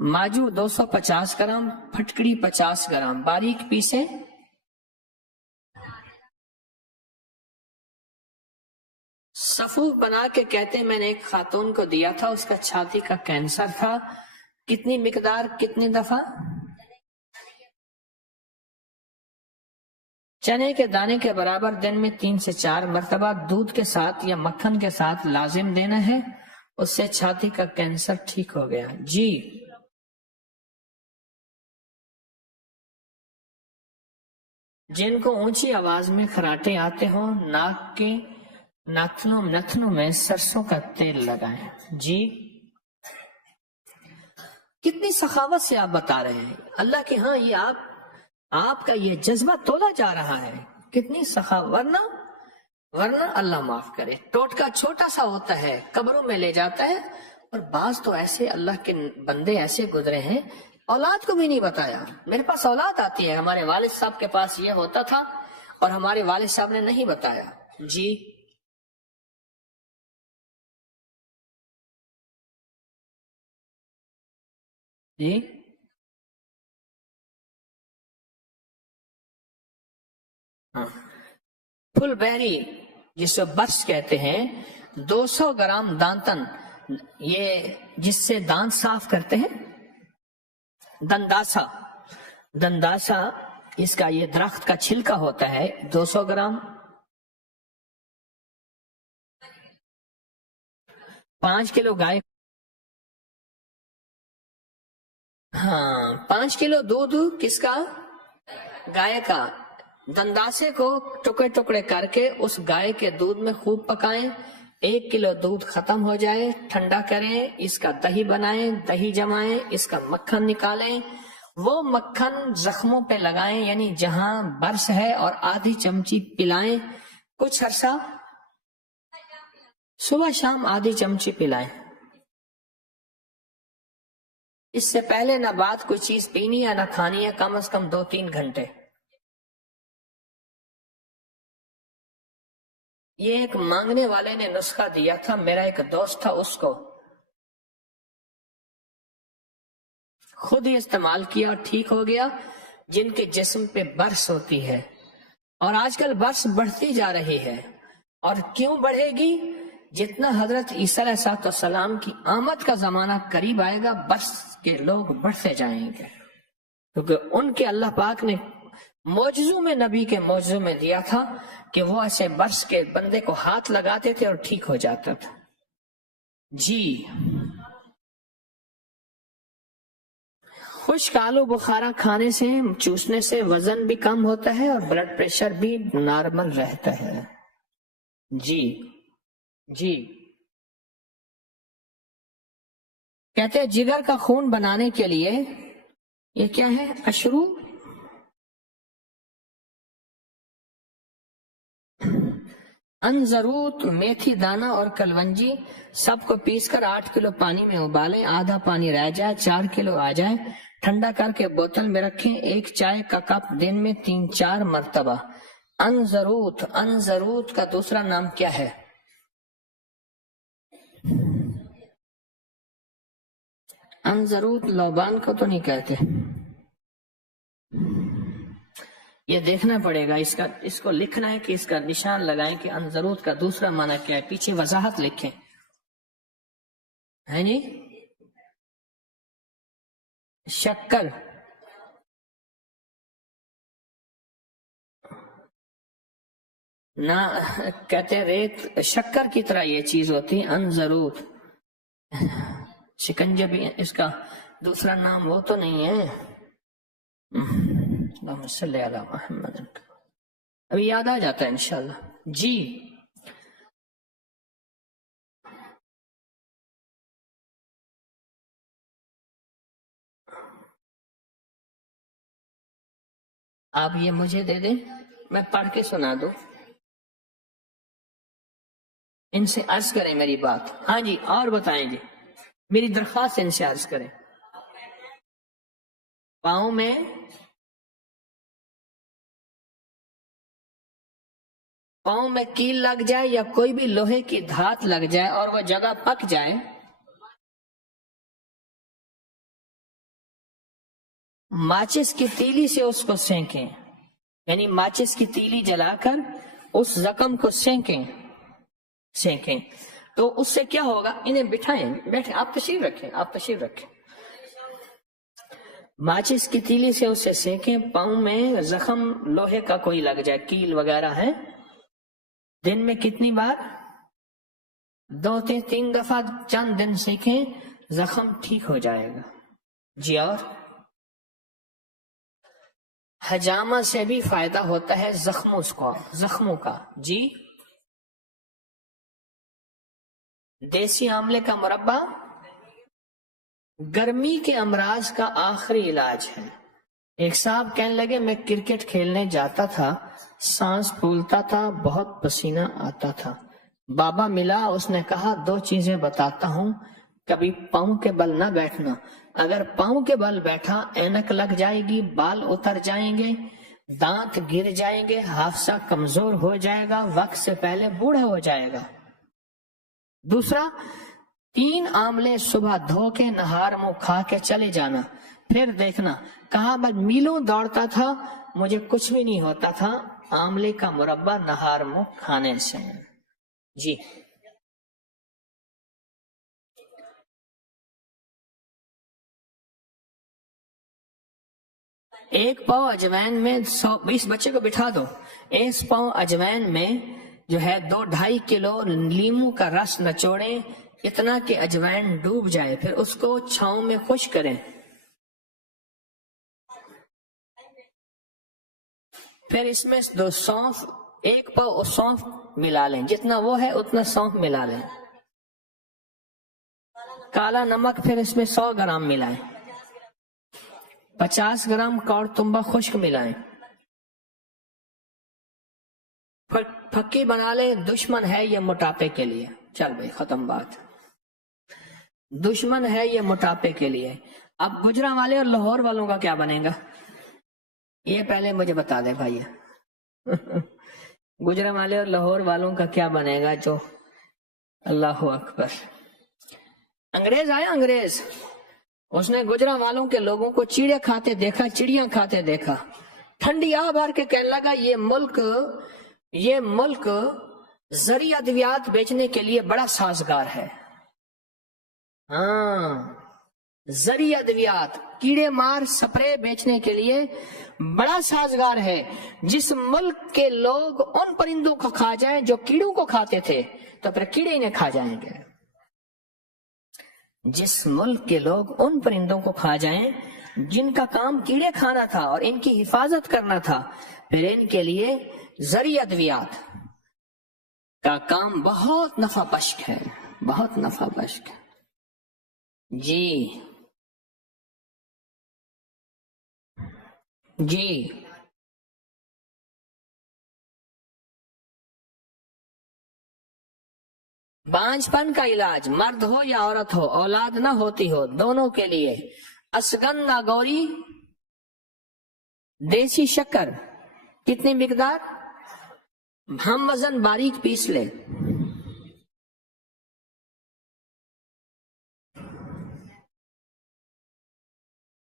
ماجو 250 گرام، پھٹکڑی 50 گرام، باریک پیسے، صفوف بنا کے کہتے ہیں میں نے ایک خاتون کو دیا تھا، اس کا چھاتی کا کینسر تھا، کتنی مقدار، کتنی دفعہ؟ چنے کے دانے کے برابر دن میں 3 سے 4 مرتبہ دودھ کے ساتھ یا مکھن کے ساتھ لازم دینا ہے، اس سے چھاتی کا کینسر ٹھیک ہو گیا جی۔ جن کو اونچی آواز میں خراٹے آتے ہوں، ناک کے نتنوں میں سرسوں کا تیل لگائیں جی۔ کتنی سخاوت سے آپ بتا رہے ہیں، اللہ کے ہاں یہ آپ کا یہ جذبہ تولا جا رہا ہے، کتنی سخاوت، ورنہ اللہ معاف کرے ٹوٹکا چھوٹا سا ہوتا ہے، قبروں میں لے جاتا ہے، اور بعض تو ایسے اللہ کے بندے ایسے گزرے ہیں اولاد کو بھی نہیں بتایا۔ میرے پاس اولاد آتی ہے، ہمارے والد صاحب کے پاس یہ ہوتا تھا اور ہمارے والد صاحب نے نہیں بتایا جی۔ جی ہاں، پھل بہری جس کو برس کہتے ہیں، 200 گرام دانتن، یہ جس سے دانت صاف کرتے ہیں، دنداسا اس کا یہ درخت کا چھلکا ہوتا ہے، 200 گرام۔ 5 کلو گائے، ہاں 5 کلو دودھ کس کا؟ گائے کا۔ دنداسے کو ٹکڑے ٹکڑے کر کے اس گائے کے دودھ میں خوب پکائیں، 1 کلو دودھ ختم ہو جائے ٹھنڈا کریں، اس کا دہی بنائیں، دہی جمائیں، اس کا مکھن نکالیں، وہ مکھن زخموں پہ لگائیں، یعنی جہاں برس ہے، اور آدھی چمچی پلائیں، کچھ عرصہ صبح شام آدھی چمچی پلائیں۔ اس سے پہلے نہ بعد کوئی چیز پینی ہے نہ کھانی ہے، کم از کم 2-3 گھنٹے۔ یہ ایک مانگنے والے نے نسخہ دیا تھا، میرا ایک دوست تھا، اس کو خود ہی استعمال کیا اور ٹھیک ہو گیا، جن کے جسم پہ برس ہوتی ہے، اور آج کل برس بڑھتی جا رہی ہے، اور کیوں بڑھے گی؟ جتنا حضرت عیسیٰ علیہ السلام کی آمد کا زمانہ قریب آئے گا، برس کے لوگ بڑھتے جائیں گے، کیونکہ ان کے اللہ پاک نے معجزوں میں نبی کے معجزوں میں دیا تھا کہ وہ ایسے برس کے بندے کو ہاتھ لگاتے تھے اور ٹھیک ہو جاتا تھا. جی خشک آلو بخارا کھانے سے چوسنے سے وزن بھی کم ہوتا ہے اور بلڈ پریشر بھی نارمل رہتا ہے. جی جی کہتے ہیں جگر کا خون بنانے کے لیے یہ کیا ہے؟ اشرو انزروت، میتھی دانہ اور کلونجی سب کو پیس کر 8 کلو پانی میں ابالیں، آدھا پانی رہ جائے 4 کلو آ جائے، ٹھنڈا کر کے بوتل میں رکھیں. 1 چائے کا کپ دن میں 3-4 مرتبہ. انزروت، انزروت کا دوسرا نام کیا ہے؟ انزروت لوبان کو تو نہیں کہتے، یہ دیکھنا پڑے گا. اس کو لکھنا ہے کہ اس کا نشان لگائیں کہ انزروت کا دوسرا معنی کیا ہے، پیچھے وضاحت لکھیں. ہے جی شکر، نہ کہتے ریت شکر کی طرح یہ چیز ہوتی. انزروت شکنجبی، اس کا دوسرا نام وہ تو نہیں ہے. اللہم صلی علی محمد، ابھی یاد آ جاتا ہے انشاءاللہ. جی آپ یہ مجھے دے دیں، میں پڑھ کے سنا دوں. ان سے عرض کریں میری بات. ہاں جی اور بتائیں جی، میری درخواست ان سے عرض کریں. پاؤں میں کیل لگ جائے یا کوئی بھی لوہے کی دھات لگ جائے اور وہ جگہ پک جائے، ماچس کی تیلی سے اس کو سینکیں، یعنی ماچس کی تیلی جلا کر اس زخم کو سینکیں. تو اس سے کیا ہوگا؟ انہیں بٹھائیں، بیٹھیں، آپ تشریف رکھیں. ماچس کی تیلی سے اسے سینکیں. پاؤں میں زخم لوہے کا کوئی لگ جائے، کیل وغیرہ ہے، دن میں کتنی بار؟ 2-3 دفعہ چند دن سیکھیں، زخم ٹھیک ہو جائے گا. جی اور حجامہ سے بھی فائدہ ہوتا ہے زخموں کا. جی دیسی آملے کا مربع گرمی کے امراض کا آخری علاج ہے. ایک صاحب کہنے لگے میں کرکٹ کھیلنے جاتا تھا، سانس پھولتا تھا، بہت پسینہ آتا تھا. بابا ملا، اس نے کہا 2 چیزیں بتاتا ہوں، کبھی پاؤں کے بل نہ بیٹھنا. اگر پاؤں کے بل بیٹھا اینک لگ جائے گی، بال اتر جائیں گے، دانت گر جائیں گے، حافظہ کمزور ہو جائے گا، وقت سے پہلے بوڑھا ہو جائے گا. دوسرا 3 آملے صبح دھو کے نہار منہ کھا کے چلے جانا، پھر دیکھنا. کہا میں میلوں دوڑتا تھا، مجھے کچھ بھی نہیں ہوتا تھا آملے کا مربع نہار منہ کھانے سے. جی ایک پاؤ اجوین میں 120 بچے کو بٹھا دو، 1 پاؤ اجوین میں جو ہے 2-2.5 کلو لیموں کا رس نچوڑیں، اتنا کہ اجوین ڈوب جائے، پھر اس کو چھاؤں میں خشک کریں. پھر اس میں 2 سونف، 1 پاؤ سونف ملا لیں، جتنا وہ ہے اتنا سونف ملا لیں. کالا نمک پھر اس میں 100 گرام ملائیں. 50 گرام کاڑ تمبا خشک ملائیں. پھکی بنا لیں. دشمن ہے یہ موٹاپے کے لیے. چل بھائی ختم بات. دشمن ہے یہ موٹاپے کے لیے. اب گجرا والے اور لاہور والوں کا کیا بنے گا؟ یہ پہلے مجھے بتا دیں بھائی. گجرا والے اور لاہور والوں کا کیا بنے گا؟ جو اللہ اکبر. انگریز آیا، انگریز، اس نے گجرا والوں کے لوگوں کو چڑیا کھاتے دیکھا، چڑیاں کھاتے دیکھا، ٹھنڈی آہ بھر کے کہنے لگا یہ ملک زرعی ادویات بیچنے کے لیے بڑا سازگار ہے. ہاں زرعی ادویات، کیڑے مار سپرے بیچنے کے لیے بڑا سازگار ہے۔ جس ملک کے لوگ ان پرندوں کو کھا جائیں جو کیڑوں کو کھاتے تھے تو پھر کیڑے انہیں کھا جائیں گے۔ جس ملک کے لوگ ان پرندوں کو کھا جائیں جن کا کام کیڑے کھانا تھا اور ان کی حفاظت کرنا تھا، پھر ان کے لیے زرعی ادویات کا کام بہت نفع بخش ہے، بہت نفع بخش ہے۔ جی بانجھ پن کا علاج، مرد ہو یا عورت ہو، اولاد نہ ہوتی ہو، دونوں کے لیے اشگندھا گوری دیسی شکر کتنی مقدار؟ ہم وزن باریک پیس لے۔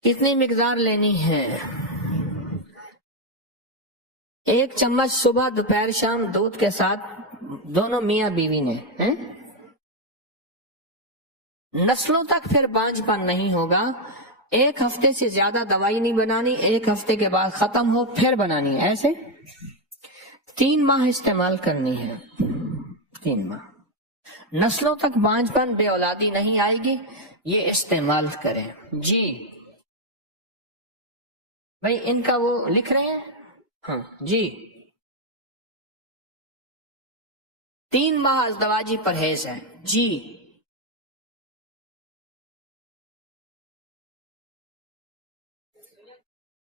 کتنی مقدار لینی ہے؟ 1 چمچ صبح دوپہر شام دودھ کے ساتھ، دونوں میاں بیوی نے۔ نسلوں تک پھر بانجھ پن نہیں ہوگا۔ 1 ہفتے سے زیادہ دوائی نہیں بنانی، 1 ہفتے کے بعد ختم ہو پھر بنانی ہے، ایسے 3 ماہ استعمال کرنی ہے، 3 ماہ۔ نسلوں تک بانجھ پن، بے اولادی نہیں آئے گی، یہ استعمال کریں۔ جی بھائی ان کا وہ لکھ رہے ہیں؟ ہاں جی 3 ماہ ازدواجی پرہیز ہے۔ جی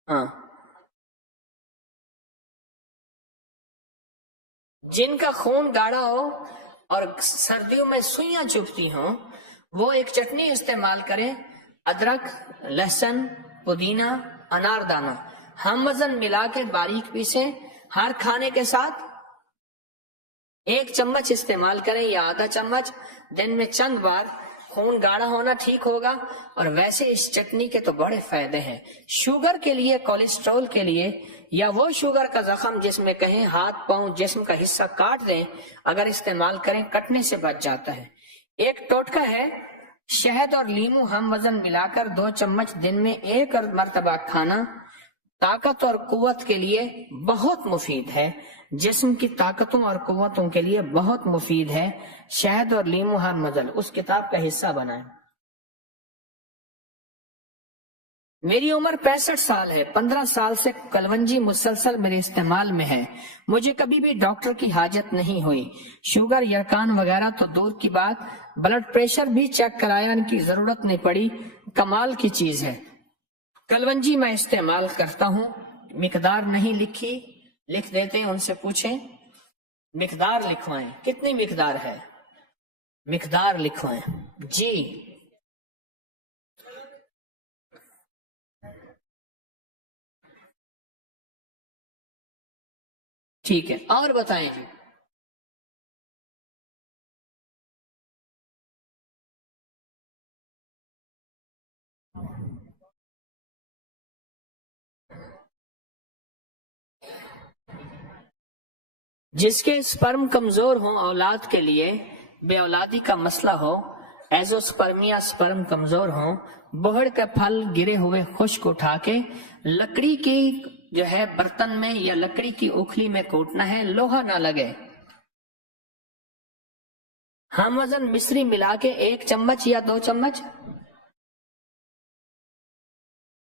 ہاں جن کا خون گاڑھا ہو اور سردیوں میں سوئیاں چبھتی ہوں، وہ ایک چٹنی استعمال کریں، ادرک، لہسن، پودینہ، انار دانہ، ہم وزن ملا کے باریک پیسیں، ہر کھانے کے ساتھ 1 چمچ استعمال کریں یا آدھا چمچ، دن میں چند بار۔ خون گاڑھا ہونا ٹھیک ہوگا، اور ویسے اس چٹنی کے تو بڑے فائدے ہیں۔ شوگر کے لیے، کولیسٹرول کے لیے، یا وہ شوگر کا زخم جس میں کہیں ہاتھ پاؤں جسم کا حصہ کاٹ دیں، اگر استعمال کریں کٹنے سے بچ جاتا ہے۔ ایک ٹوٹکا ہے، شہد اور لیمو ہم وزن ملا کر 2 چمچ دن میں 1 مرتبہ کھانا طاقت اور قوت کے لیے بہت مفید ہے، جسم کی طاقتوں اور قوتوں کے لیے بہت مفید ہے۔ شہد اور لیمو ہر مزل اس کتاب کا حصہ بنائیں۔ میری عمر 65 سال ہے، 15 سال سے کلونجی مسلسل میرے استعمال میں ہے، مجھے کبھی بھی ڈاکٹر کی حاجت نہیں ہوئی، شوگر یرکان وغیرہ تو دور کی بات، بلڈ پریشر بھی چیک کرایا، ان کی ضرورت نہیں پڑی، کمال کی چیز ہے۔ کلونجی میں استعمال کرتا ہوں، مقدار نہیں لکھی، لکھ دیتے ہیں، ان سے پوچھیں، مقدار لکھوائیں، کتنی مقدار ہے، مقدار لکھوائیں۔ جی ٹھیک ہے، اور بتائیں جی۔ جس کے سپرم کمزور ہوں، اولاد کے لیے بے اولادی کا مسئلہ ہو، ایزوسپرمیا سپرم کمزور ہوں، بہڑ کے پھل گرے ہوئے خشک اٹھا کے لکڑی کی جو ہے برتن میں یا لکڑی کی اوکھلی میں کوٹنا ہے، لوہا نہ لگے۔ ہم وزن مصری ملا کے 1 چمچ یا 2 چمچ،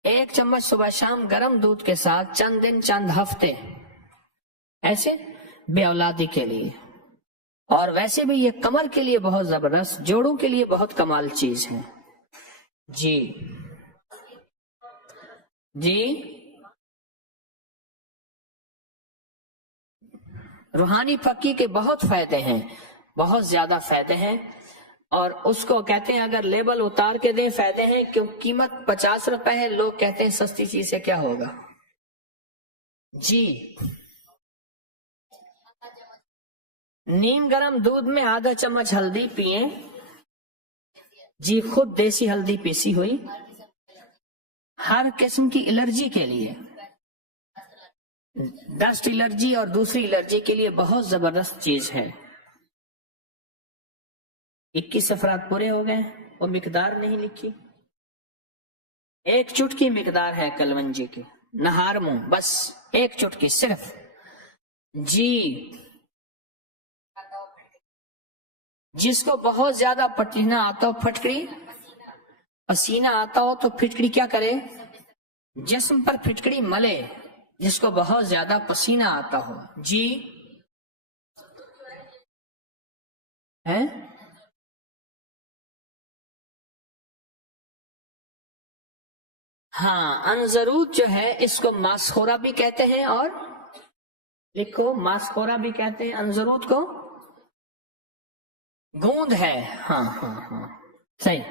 1 چمچ صبح شام گرم دودھ کے ساتھ چند دن چند ہفتے، ایسے بے اولادی کے لیے۔ اور ویسے بھی یہ کمر کے لیے بہت زبردست، جوڑوں کے لیے بہت کمال چیز ہے۔ جی جی روحانی پھکی کے بہت فائدے ہیں، بہت زیادہ فائدے ہیں، اور اس کو کہتے ہیں اگر لیبل اتار کے دیں فائدے ہیں، کیوں قیمت 50 روپے ہے، لوگ کہتے ہیں سستی چیز سے کیا ہوگا۔ جی نیم گرم دودھ میں آدھا چمچ ہلدی پئیں، جی خود دیسی ہلدی پیسی ہوئی، ہر قسم کی الرجی کے لیے، ڈسٹ الرجی اور دوسری الرجی کے لیے بہت زبردست چیز ہے۔ 21 افراد پورے ہو گئے، اور مقدار نہیں لکھی۔ ایک چٹکی مقدار ہے کلونجی کی، نہار منہ، بس ایک چٹکی صرف. جی جس کو بہت زیادہ پسینہ آتا ہو، پھٹکری پسینہ آتا ہو تو پھٹکری کیا کرے؟ جسم پر پھٹکری ملے. جس کو بہت زیادہ پسینہ آتا ہو. جی ہے؟ ہاں، انضرود جو ہے اس کو ماسخورا بھی کہتے ہیں، اور لکھو ماسخورا بھی کہتے ہیں انضرود کو. گوند ہے، ہاں ہاں ہاں صحیح.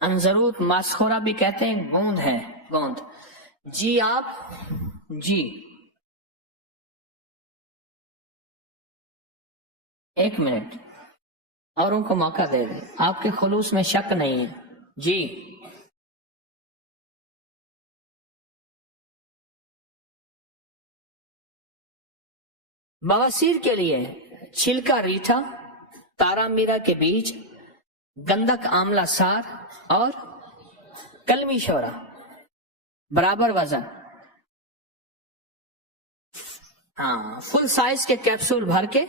انضرود ماسخورا بھی کہتے ہیں، گوند ہے، گوند. جی آپ. جی ایک منٹ، اوروں کو موقع دے دیں، آپ کے خلوص میں شک نہیں ہے. جی بواسیر کے لیے چھلکا ریٹھا، تارا میرا کے بیج، گندک آملہ سار اور کلمی شورا برابر وزن. ہاں، فل سائز کے کیپسول بھر کے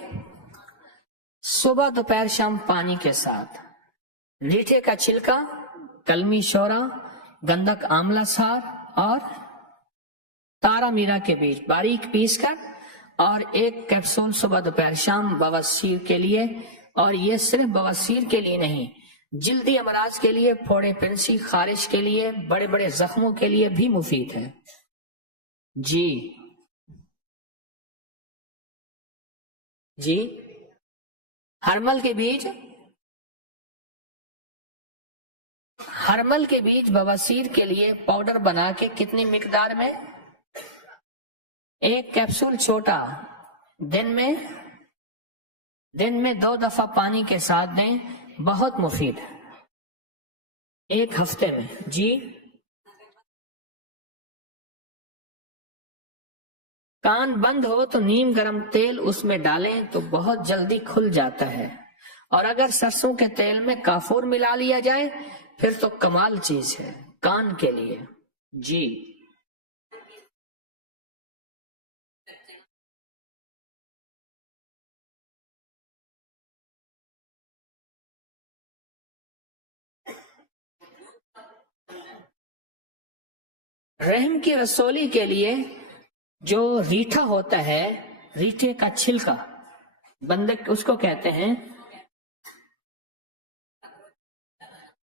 صبح دوپہر شام پانی کے ساتھ. ریٹھے کا چھلکا، کلمی شورا، گندک آملہ سار اور تارا میرا کے بیج باریک پیس کر، اور ایک کیپسول صبح دوپہر شام بواسیر کے لیے. اور یہ صرف بواسیر کے لیے نہیں، جلدی امراض کے لیے، پھوڑے پھنسی خارش کے لیے، بڑے بڑے زخموں کے لیے بھی مفید ہے. جی جی ہرمل کے بیج، ہرمل کے بیج بواسیر کے لیے پاؤڈر بنا کے کتنی مقدار میں؟ ایک کیپسول چھوٹا، دن میں 2 دفعہ پانی کے ساتھ دیں، بہت مفید ہے. ایک ہفتے میں. جی کان بند ہو تو نیم گرم تیل اس میں ڈالیں تو بہت جلدی کھل جاتا ہے، اور اگر سرسوں کے تیل میں کافور ملا لیا جائے پھر تو کمال چیز ہے کان کے لیے. جی رحم کی رسولی کے لیے جو ریٹھا ہوتا ہے، ریٹھے کا چھلکا، بندک اس کو کہتے ہیں.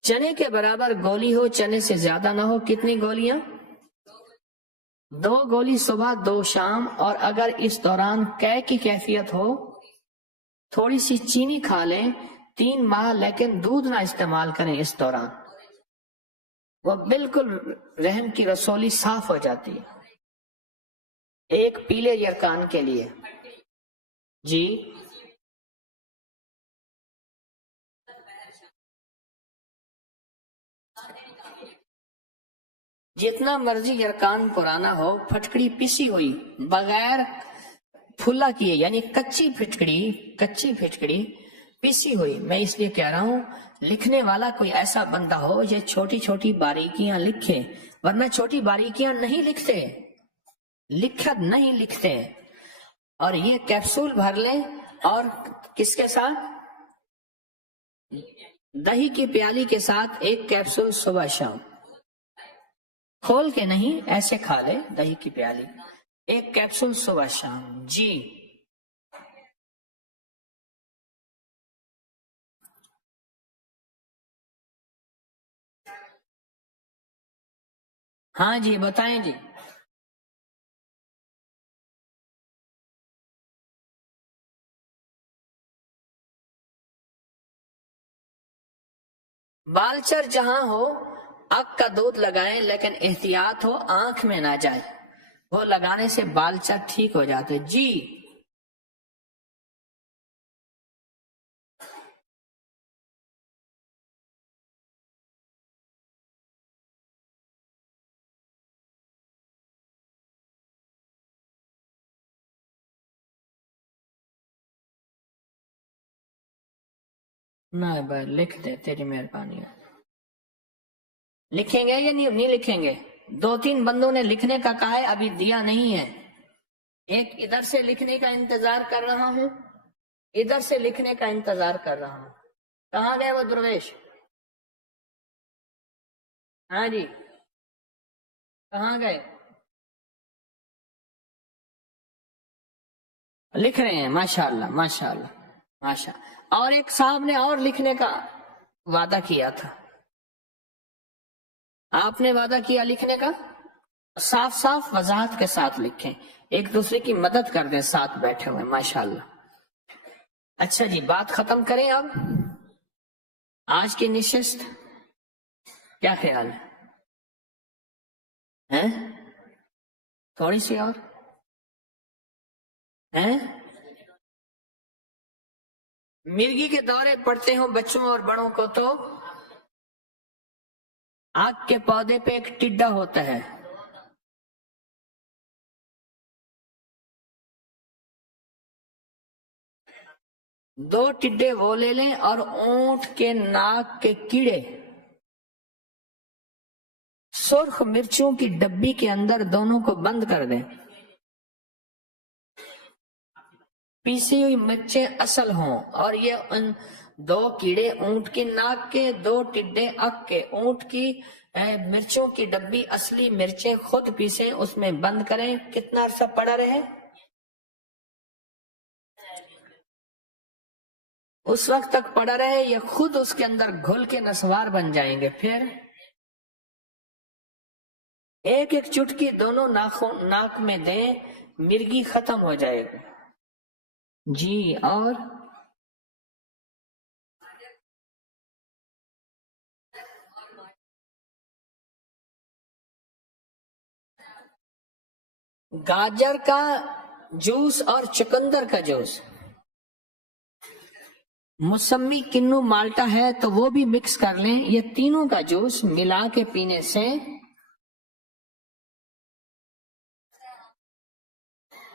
چنے کے برابر گولی ہو، چنے سے زیادہ نہ ہو. کتنی گولیاں؟ 2 گولی صبح 2 شام. اور اگر اس دوران قے کی کیفیت ہو تھوڑی سی چینی کھا لیں 3 ماہ، لیکن دودھ نہ استعمال کریں اس دوران. وہ بالکل رحم کی رسولی صاف ہو جاتی ہے. ایک پیلے یرکان کے لیے. جی جتنا مرضی یرکان پرانا ہو، پھٹکڑی پیسی ہوئی بغیر پھلا کیے، یعنی کچی پھٹکڑی پیسی ہوئی. میں اس لیے کہہ رہا ہوں لکھنے والا کوئی ایسا بندہ ہو یہ چھوٹی چھوٹی باریکیاں لکھے، ورنہ چھوٹی باریکیاں نہیں لکھتے، لکھت نہیں لکھتے. اور یہ کیپسول بھر لیں، اور کس کے ساتھ؟ دہی کی پیالی کے ساتھ ایک کیپسول صبح شام. کھول کے نہیں، ایسے کھا لے دہی کی پیالی، ایک کیپسول صبح شام. جی ہاں جی بتائیں جی. بالچر جہاں ہو اک کا دودھ لگائیں، لیکن احتیاط ہو آنکھ میں نہ جائے، وہ لگانے سے بالچر ٹھیک ہو جاتے. جی نہ بھائی لکھ دے، تیری مہربانی ہے. لکھیں گے یا نہیں لکھیں گے؟ 2-3 بندوں نے لکھنے کا کہا ہے، ابھی دیا نہیں ہے. ایک ادھر سے لکھنے کا انتظار کر رہا ہوں، ادھر سے لکھنے کا انتظار کر رہا ہوں. کہاں گئے وہ درویش؟ ہاں جی، کہاں گئے؟ لکھ رہے ہیں، ماشاء اللہ ماشاء اللہ ماشاء. اور ایک صاحب نے اور لکھنے کا وعدہ کیا تھا. آپ نے وعدہ کیا لکھنے کا؟ صاف صاف وضاحت کے ساتھ لکھیں، ایک دوسرے کی مدد کر دیں ساتھ بیٹھے ہوئے. ماشاء اللہ. اچھا جی، بات ختم کریں اب آج کی نشست. کیا خیال ہے؟ تھوڑی سی اور ہیں؟ مرگی کے دورے پڑتے ہوں بچوں اور بڑوں کو تو آگ کے پودے پہ ایک ٹڈا ہوتا ہے. دو ٹڈے وہ لے لیں اور اونٹ کے ناک کے کیڑے سرخ مرچوں کی ڈبی کے اندر دونوں کو بند کر دیں. پیسی ہوئی مرچیں اصل ہوں، اور یہ ان 2 کیڑے اونٹ کی ناک کے، 2 ٹڈے اک کے. اونٹ کی مرچوں کی ڈبی اصلی مرچیں خود پیسیں، اس میں بند کریں. کتنا عرصہ پڑا رہے؟ اس وقت تک پڑا رہے یہ خود اس کے اندر گھل کے نسوار بن جائیں گے. پھر ایک ایک چٹکی دونوں ناک میں دیں، مرگی ختم ہو جائے گی. جی. اور گاجر کا جوس اور چقندر کا جوس، موسمی کنو مالٹا ہے تو وہ بھی مکس کر لیں. یہ تینوں کا جوس ملا کے پینے سے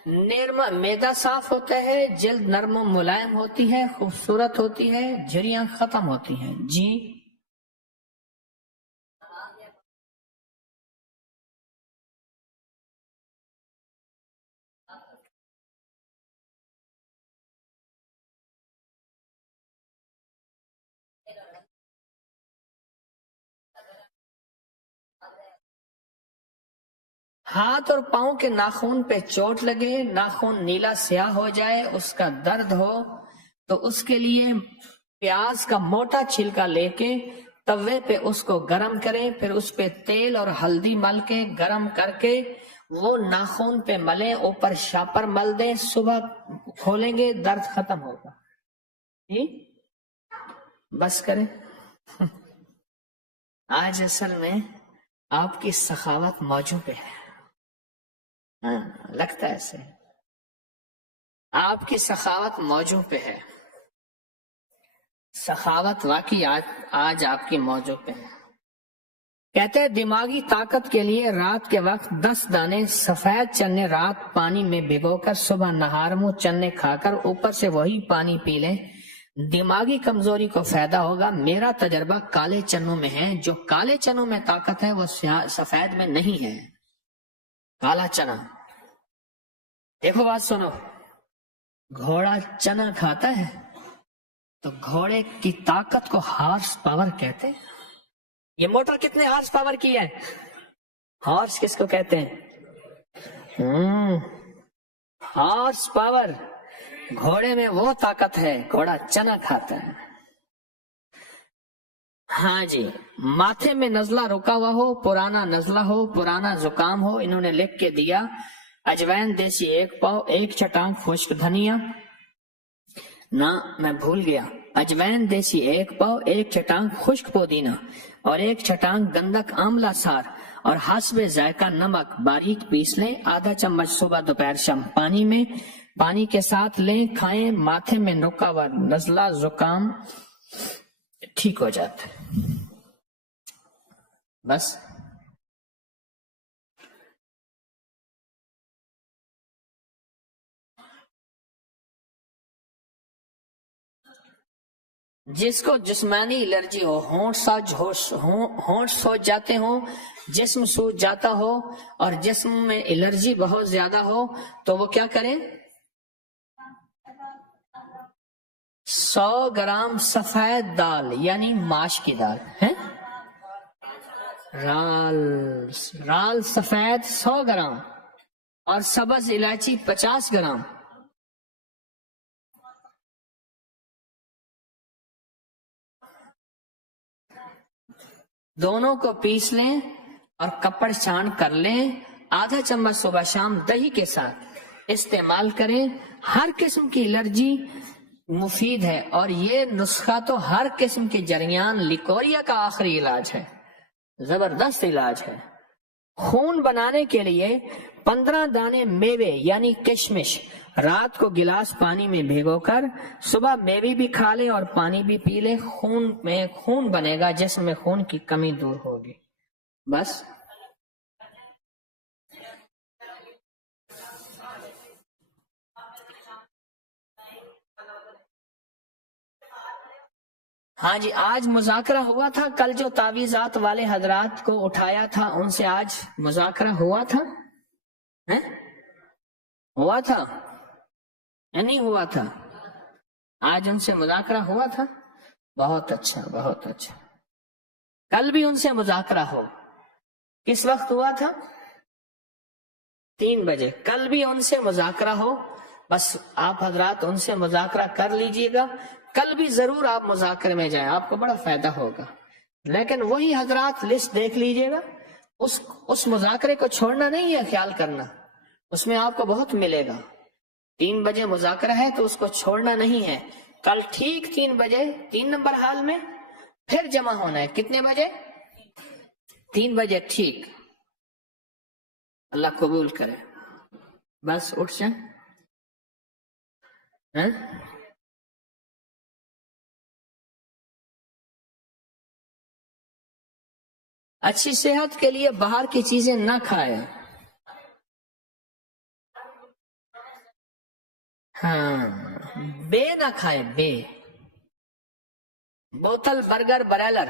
معدہ صاف ہوتا ہے، جلد نرم و ملائم ہوتی ہے، خوبصورت ہوتی ہے، جھریاں ختم ہوتی ہیں. جی. ہاتھ اور پاؤں کے ناخن پہ چوٹ لگے، ناخن نیلا سیاہ ہو جائے، اس کا درد ہو تو اس کے لیے پیاز کا موٹا چھلکا لے کے توے پہ اس کو گرم کریں، پھر اس پہ تیل اور ہلدی مل کے گرم کر کے وہ ناخن پہ ملیں، اوپر شاپر مل دیں، صبح کھولیں گے درد ختم ہوگا. جی بس کریں. آج اصل میں آپ کی سخاوت موجوں پہ ہے. ہاں لگتا ہے ایسے آپ کی سخاوت موجوں پہ ہے. سخاوت واقعی آج آپ کی موجوں پہ ہے. کہتے ہیں دماغی طاقت کے لیے رات کے وقت 10 دانے سفید چنے رات پانی میں بھگو کر صبح نہار منہ چنے کھا کر اوپر سے وہی پانی پی لیں، دماغی کمزوری کو فائدہ ہوگا. میرا تجربہ کالے چنوں میں ہے، جو کالے چنوں میں طاقت ہے وہ سفید میں نہیں ہے. کالا چنا، دیکھو بات سنو، گھوڑا چنا کھاتا ہے تو گھوڑے کی طاقت کو ہارس پاور کہتے ہیں. یہ موٹر کتنے ہارس پاور کی ہے؟ ہارس کس کو کہتے ہیں؟ Horse power. گھوڑے میں وہ طاقت ہے، گھوڑا چنا کھاتا ہے. ہاں جی. ماتھے میں نزلہ رکا ہوا ہو، پرانا نزلہ ہو، پرانا زکام ہو، انہوں نے لکھ کے دیا اجوائن دیسی 1 پاؤ، 1 چٹان خشک دھنیا. نہ میں بھول گیا، اجوائن دیسی 1 پاؤ، 1 چٹان خشک پودینہ اور 1 چٹان گندک آملہ سار اور حسب ذائقہ نمک باریک پیس لیں. آدھا چمچ صبح دوپہر شام پانی میں، پانی کے ساتھ لیں، کھائیں. ماتھے میں رکا ہوا نزلہ زکام ٹھیک ہو جاتا ہے. بس جس کو جسمانی الرجی ہو، ہونٹ سوج جاتے ہوں، جسم سوج جاتا ہو اور جسم میں الرجی بہت زیادہ ہو، تو وہ کیا کریں؟ 100 گرام سفید دال یعنی ماش کی دال ہے، رال سفید 100 گرام اور سبز الائچی 50 گرام، دونوں کو پیس لیں اور کپڑ چھان کر لیں، آدھا چمچ صبح شام دہی کے ساتھ استعمال کریں۔ ہر قسم کی الرجی مفید ہے اور یہ نسخہ تو ہر قسم کے جریان لیکوریا کا آخری علاج ہے، زبردست علاج ہے۔ خون بنانے کے لیے 15 دانے میوے یعنی کشمش رات کو گلاس پانی میں بھگو کر صبح میوے بھی کھا لیں اور پانی بھی پی لیں، خون بنے گا، جسم میں خون کی کمی دور ہوگی۔ بس ہاں جی، آج مذاکرہ ہوا تھا، کل جو تعویذات والے حضرات کو اٹھایا تھا ان سے آج مذاکرہ ہوا تھا، ہوا تھا یا نہیں ہوا تھا؟ آج ان سے مذاکرہ ہوا تھا، بہت اچھا بہت اچھا۔ کل بھی ان سے مذاکرہ ہو، کس وقت ہوا تھا؟ 3 بجے۔ کل بھی ان سے مذاکرہ ہو، بس آپ حضرات ان سے مذاکرہ کر لیجئے گا، کل بھی ضرور آپ مذاکرے میں جائیں، آپ کو بڑا فائدہ ہوگا۔ لیکن وہی حضرات لسٹ دیکھ لیجئے گا، اس مذاکرے کو چھوڑنا نہیں ہے، خیال کرنا، اس میں آپ کو بہت ملے گا۔ 3 بجے مذاکرہ ہے تو اس کو چھوڑنا نہیں ہے۔ کل ٹھیک 3 بجے 3 نمبر ہال میں پھر جمع ہونا ہے۔ کتنے بجے؟ 3 بجے ٹھیک۔ اللہ قبول کرے۔ بس اٹھ جائیں۔ اچھی صحت کے لیے باہر کی چیزیں نہ کھائے۔ ہاں، بے نہ کھائے، بے، بوتل برگر برائلر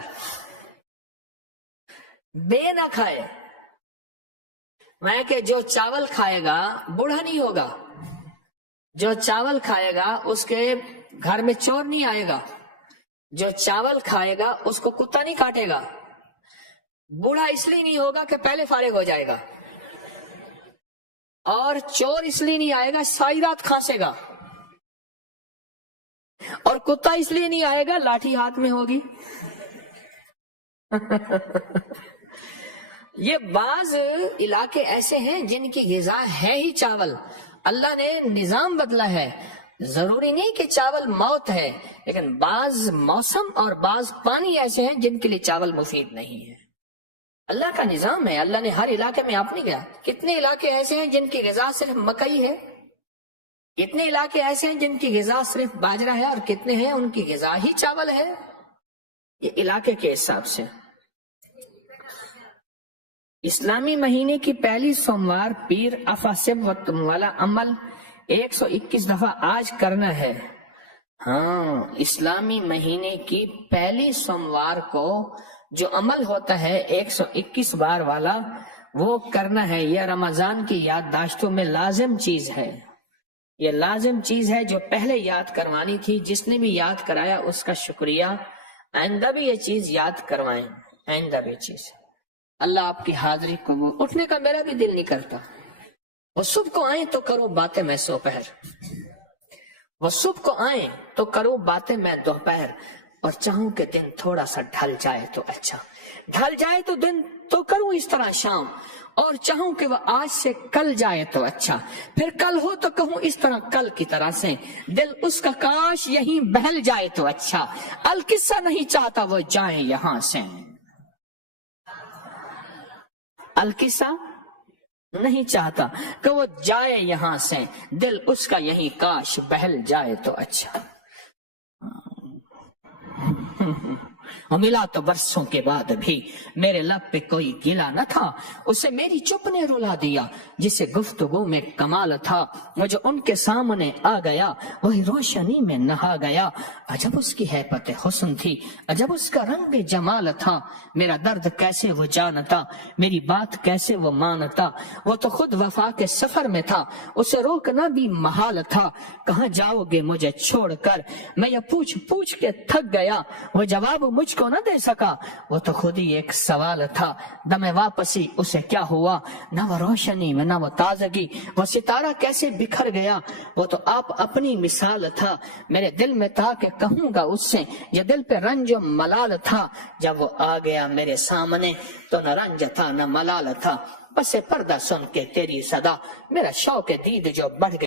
بے نہ کھائے۔ میں کہ جو چاول کھائے گا بوڑھا نہیں ہوگا، جو چاول کھائے گا اس کے گھر میں چور نہیں آئے گا، جو چاول کھائے گا اس کو کتا نہیں کاٹے گا، بوڑھا اس لیے نہیں ہوگا کہ پہلے فارغ ہو جائے گا، اور چور اس لیے نہیں آئے گا ساری رات کھانسے گا، اور کتا اس لیے نہیں آئے گا لاٹھی ہاتھ میں ہوگی۔ یہ بعض علاقے ایسے ہیں جن کی غذا ہے ہی چاول، اللہ نے نظام بدلا ہے، ضروری نہیں کہ چاول موت ہے، لیکن بعض موسم اور بعض پانی ایسے ہیں جن کے لیے چاول مفید نہیں ہے۔ اللہ کا نظام ہے، اللہ نے ہر علاقے میں آپ نہیں گیا۔ کتنے علاقے ایسے ہیں جن کی غذا صرف مکئی ہے، کتنے علاقے ایسے ہیں جن کی غذا صرف باجرہ ہے، اور کتنے ہیں ان کی غذا ہی چاول ہے۔ یہ علاقے کے حساب سے۔ اسلامی مہینے کی پہلی سوموار پیر افاسب وقت والا عمل 121 دفعہ آج کرنا ہے۔ ہاں، اسلامی مہینے کی پہلی سوموار کو جو عمل ہوتا ہے 121 بار والا، وہ کرنا ہے۔ یہ رمضان کی یادداشتوں میں لازم چیز ہے، یہ لازم چیز ہے جو پہلے یاد کروانی تھی۔ جس نے بھی یاد کرایا اس کا شکریہ، آئندہ بھی یہ چیز یاد کروائیں، آئندہ بھی چیز۔ اللہ آپ کی حاضری کو، اٹھنے کا میرا بھی دل نہیں کرتا۔ وہ صبح کو آئیں تو کروں باتیں میں دوپہر، وہ صبح کو آئیں تو کروں باتیں میں دوپہر، اور چاہوں کہ دن تھوڑا سا ڈھل جائے تو اچھا، ڈھل جائے تو دن تو کروں اس طرح شام، اور چاہوں کہ وہ آج سے کل جائے تو اچھا، پھر کل ہو تو کہوں اس طرح کل کی طرح سے، دل اس کا کاش یہیں بہل جائے تو اچھا، القصہ نہیں چاہتا وہ جائے یہاں سے، القصہ نہیں چاہتا کہ وہ جائے یہاں سے، دل اس کا یہیں کاش بہل جائے تو اچھا۔ اور ملا تو برسوں کے بعد بھی میرے لب پہ کوئی گلا نہ تھا، اسے میری چپ نے رلا دیا، جسے گفتگو میں کمال تھا وہ جو ان کے سامنے آ گیا، وہی روشنی میں نہا گیا۔ عجب اس کی ہیبت حسن تھی، عجب اس کا رنگ جمال تھا، میرا درد کیسے وہ جانتا، میری بات کیسے وہ مانتا، وہ تو خود وفا کے سفر میں تھا، اسے روکنا بھی محال تھا۔ کہاں جاؤ گے مجھے چھوڑ کر، میں یہ پوچھ پوچھ کے تھک گیا، وہ جواب مجھ کو نہ دے سکا، وہ تو خود ہی ایک سوال تھا۔ دم واپسی اسے کیا ہوا، نہ وہ روشنی میں نہ وہ تازگی، وہ ستارہ کیسے بکھر گیا، وہ تو آپ اپنی مثال تھا۔ میرے دل میں تھا کہ کہوں گا اس سے، یہ دل پہ رنج و ملال تھا، جب وہ آ گیا میرے سامنے تو نہ رنج تھا نہ ملال تھا۔ بس پردہ سن کے تیری صدا، میرا شوق دید جو بڑھ گیا۔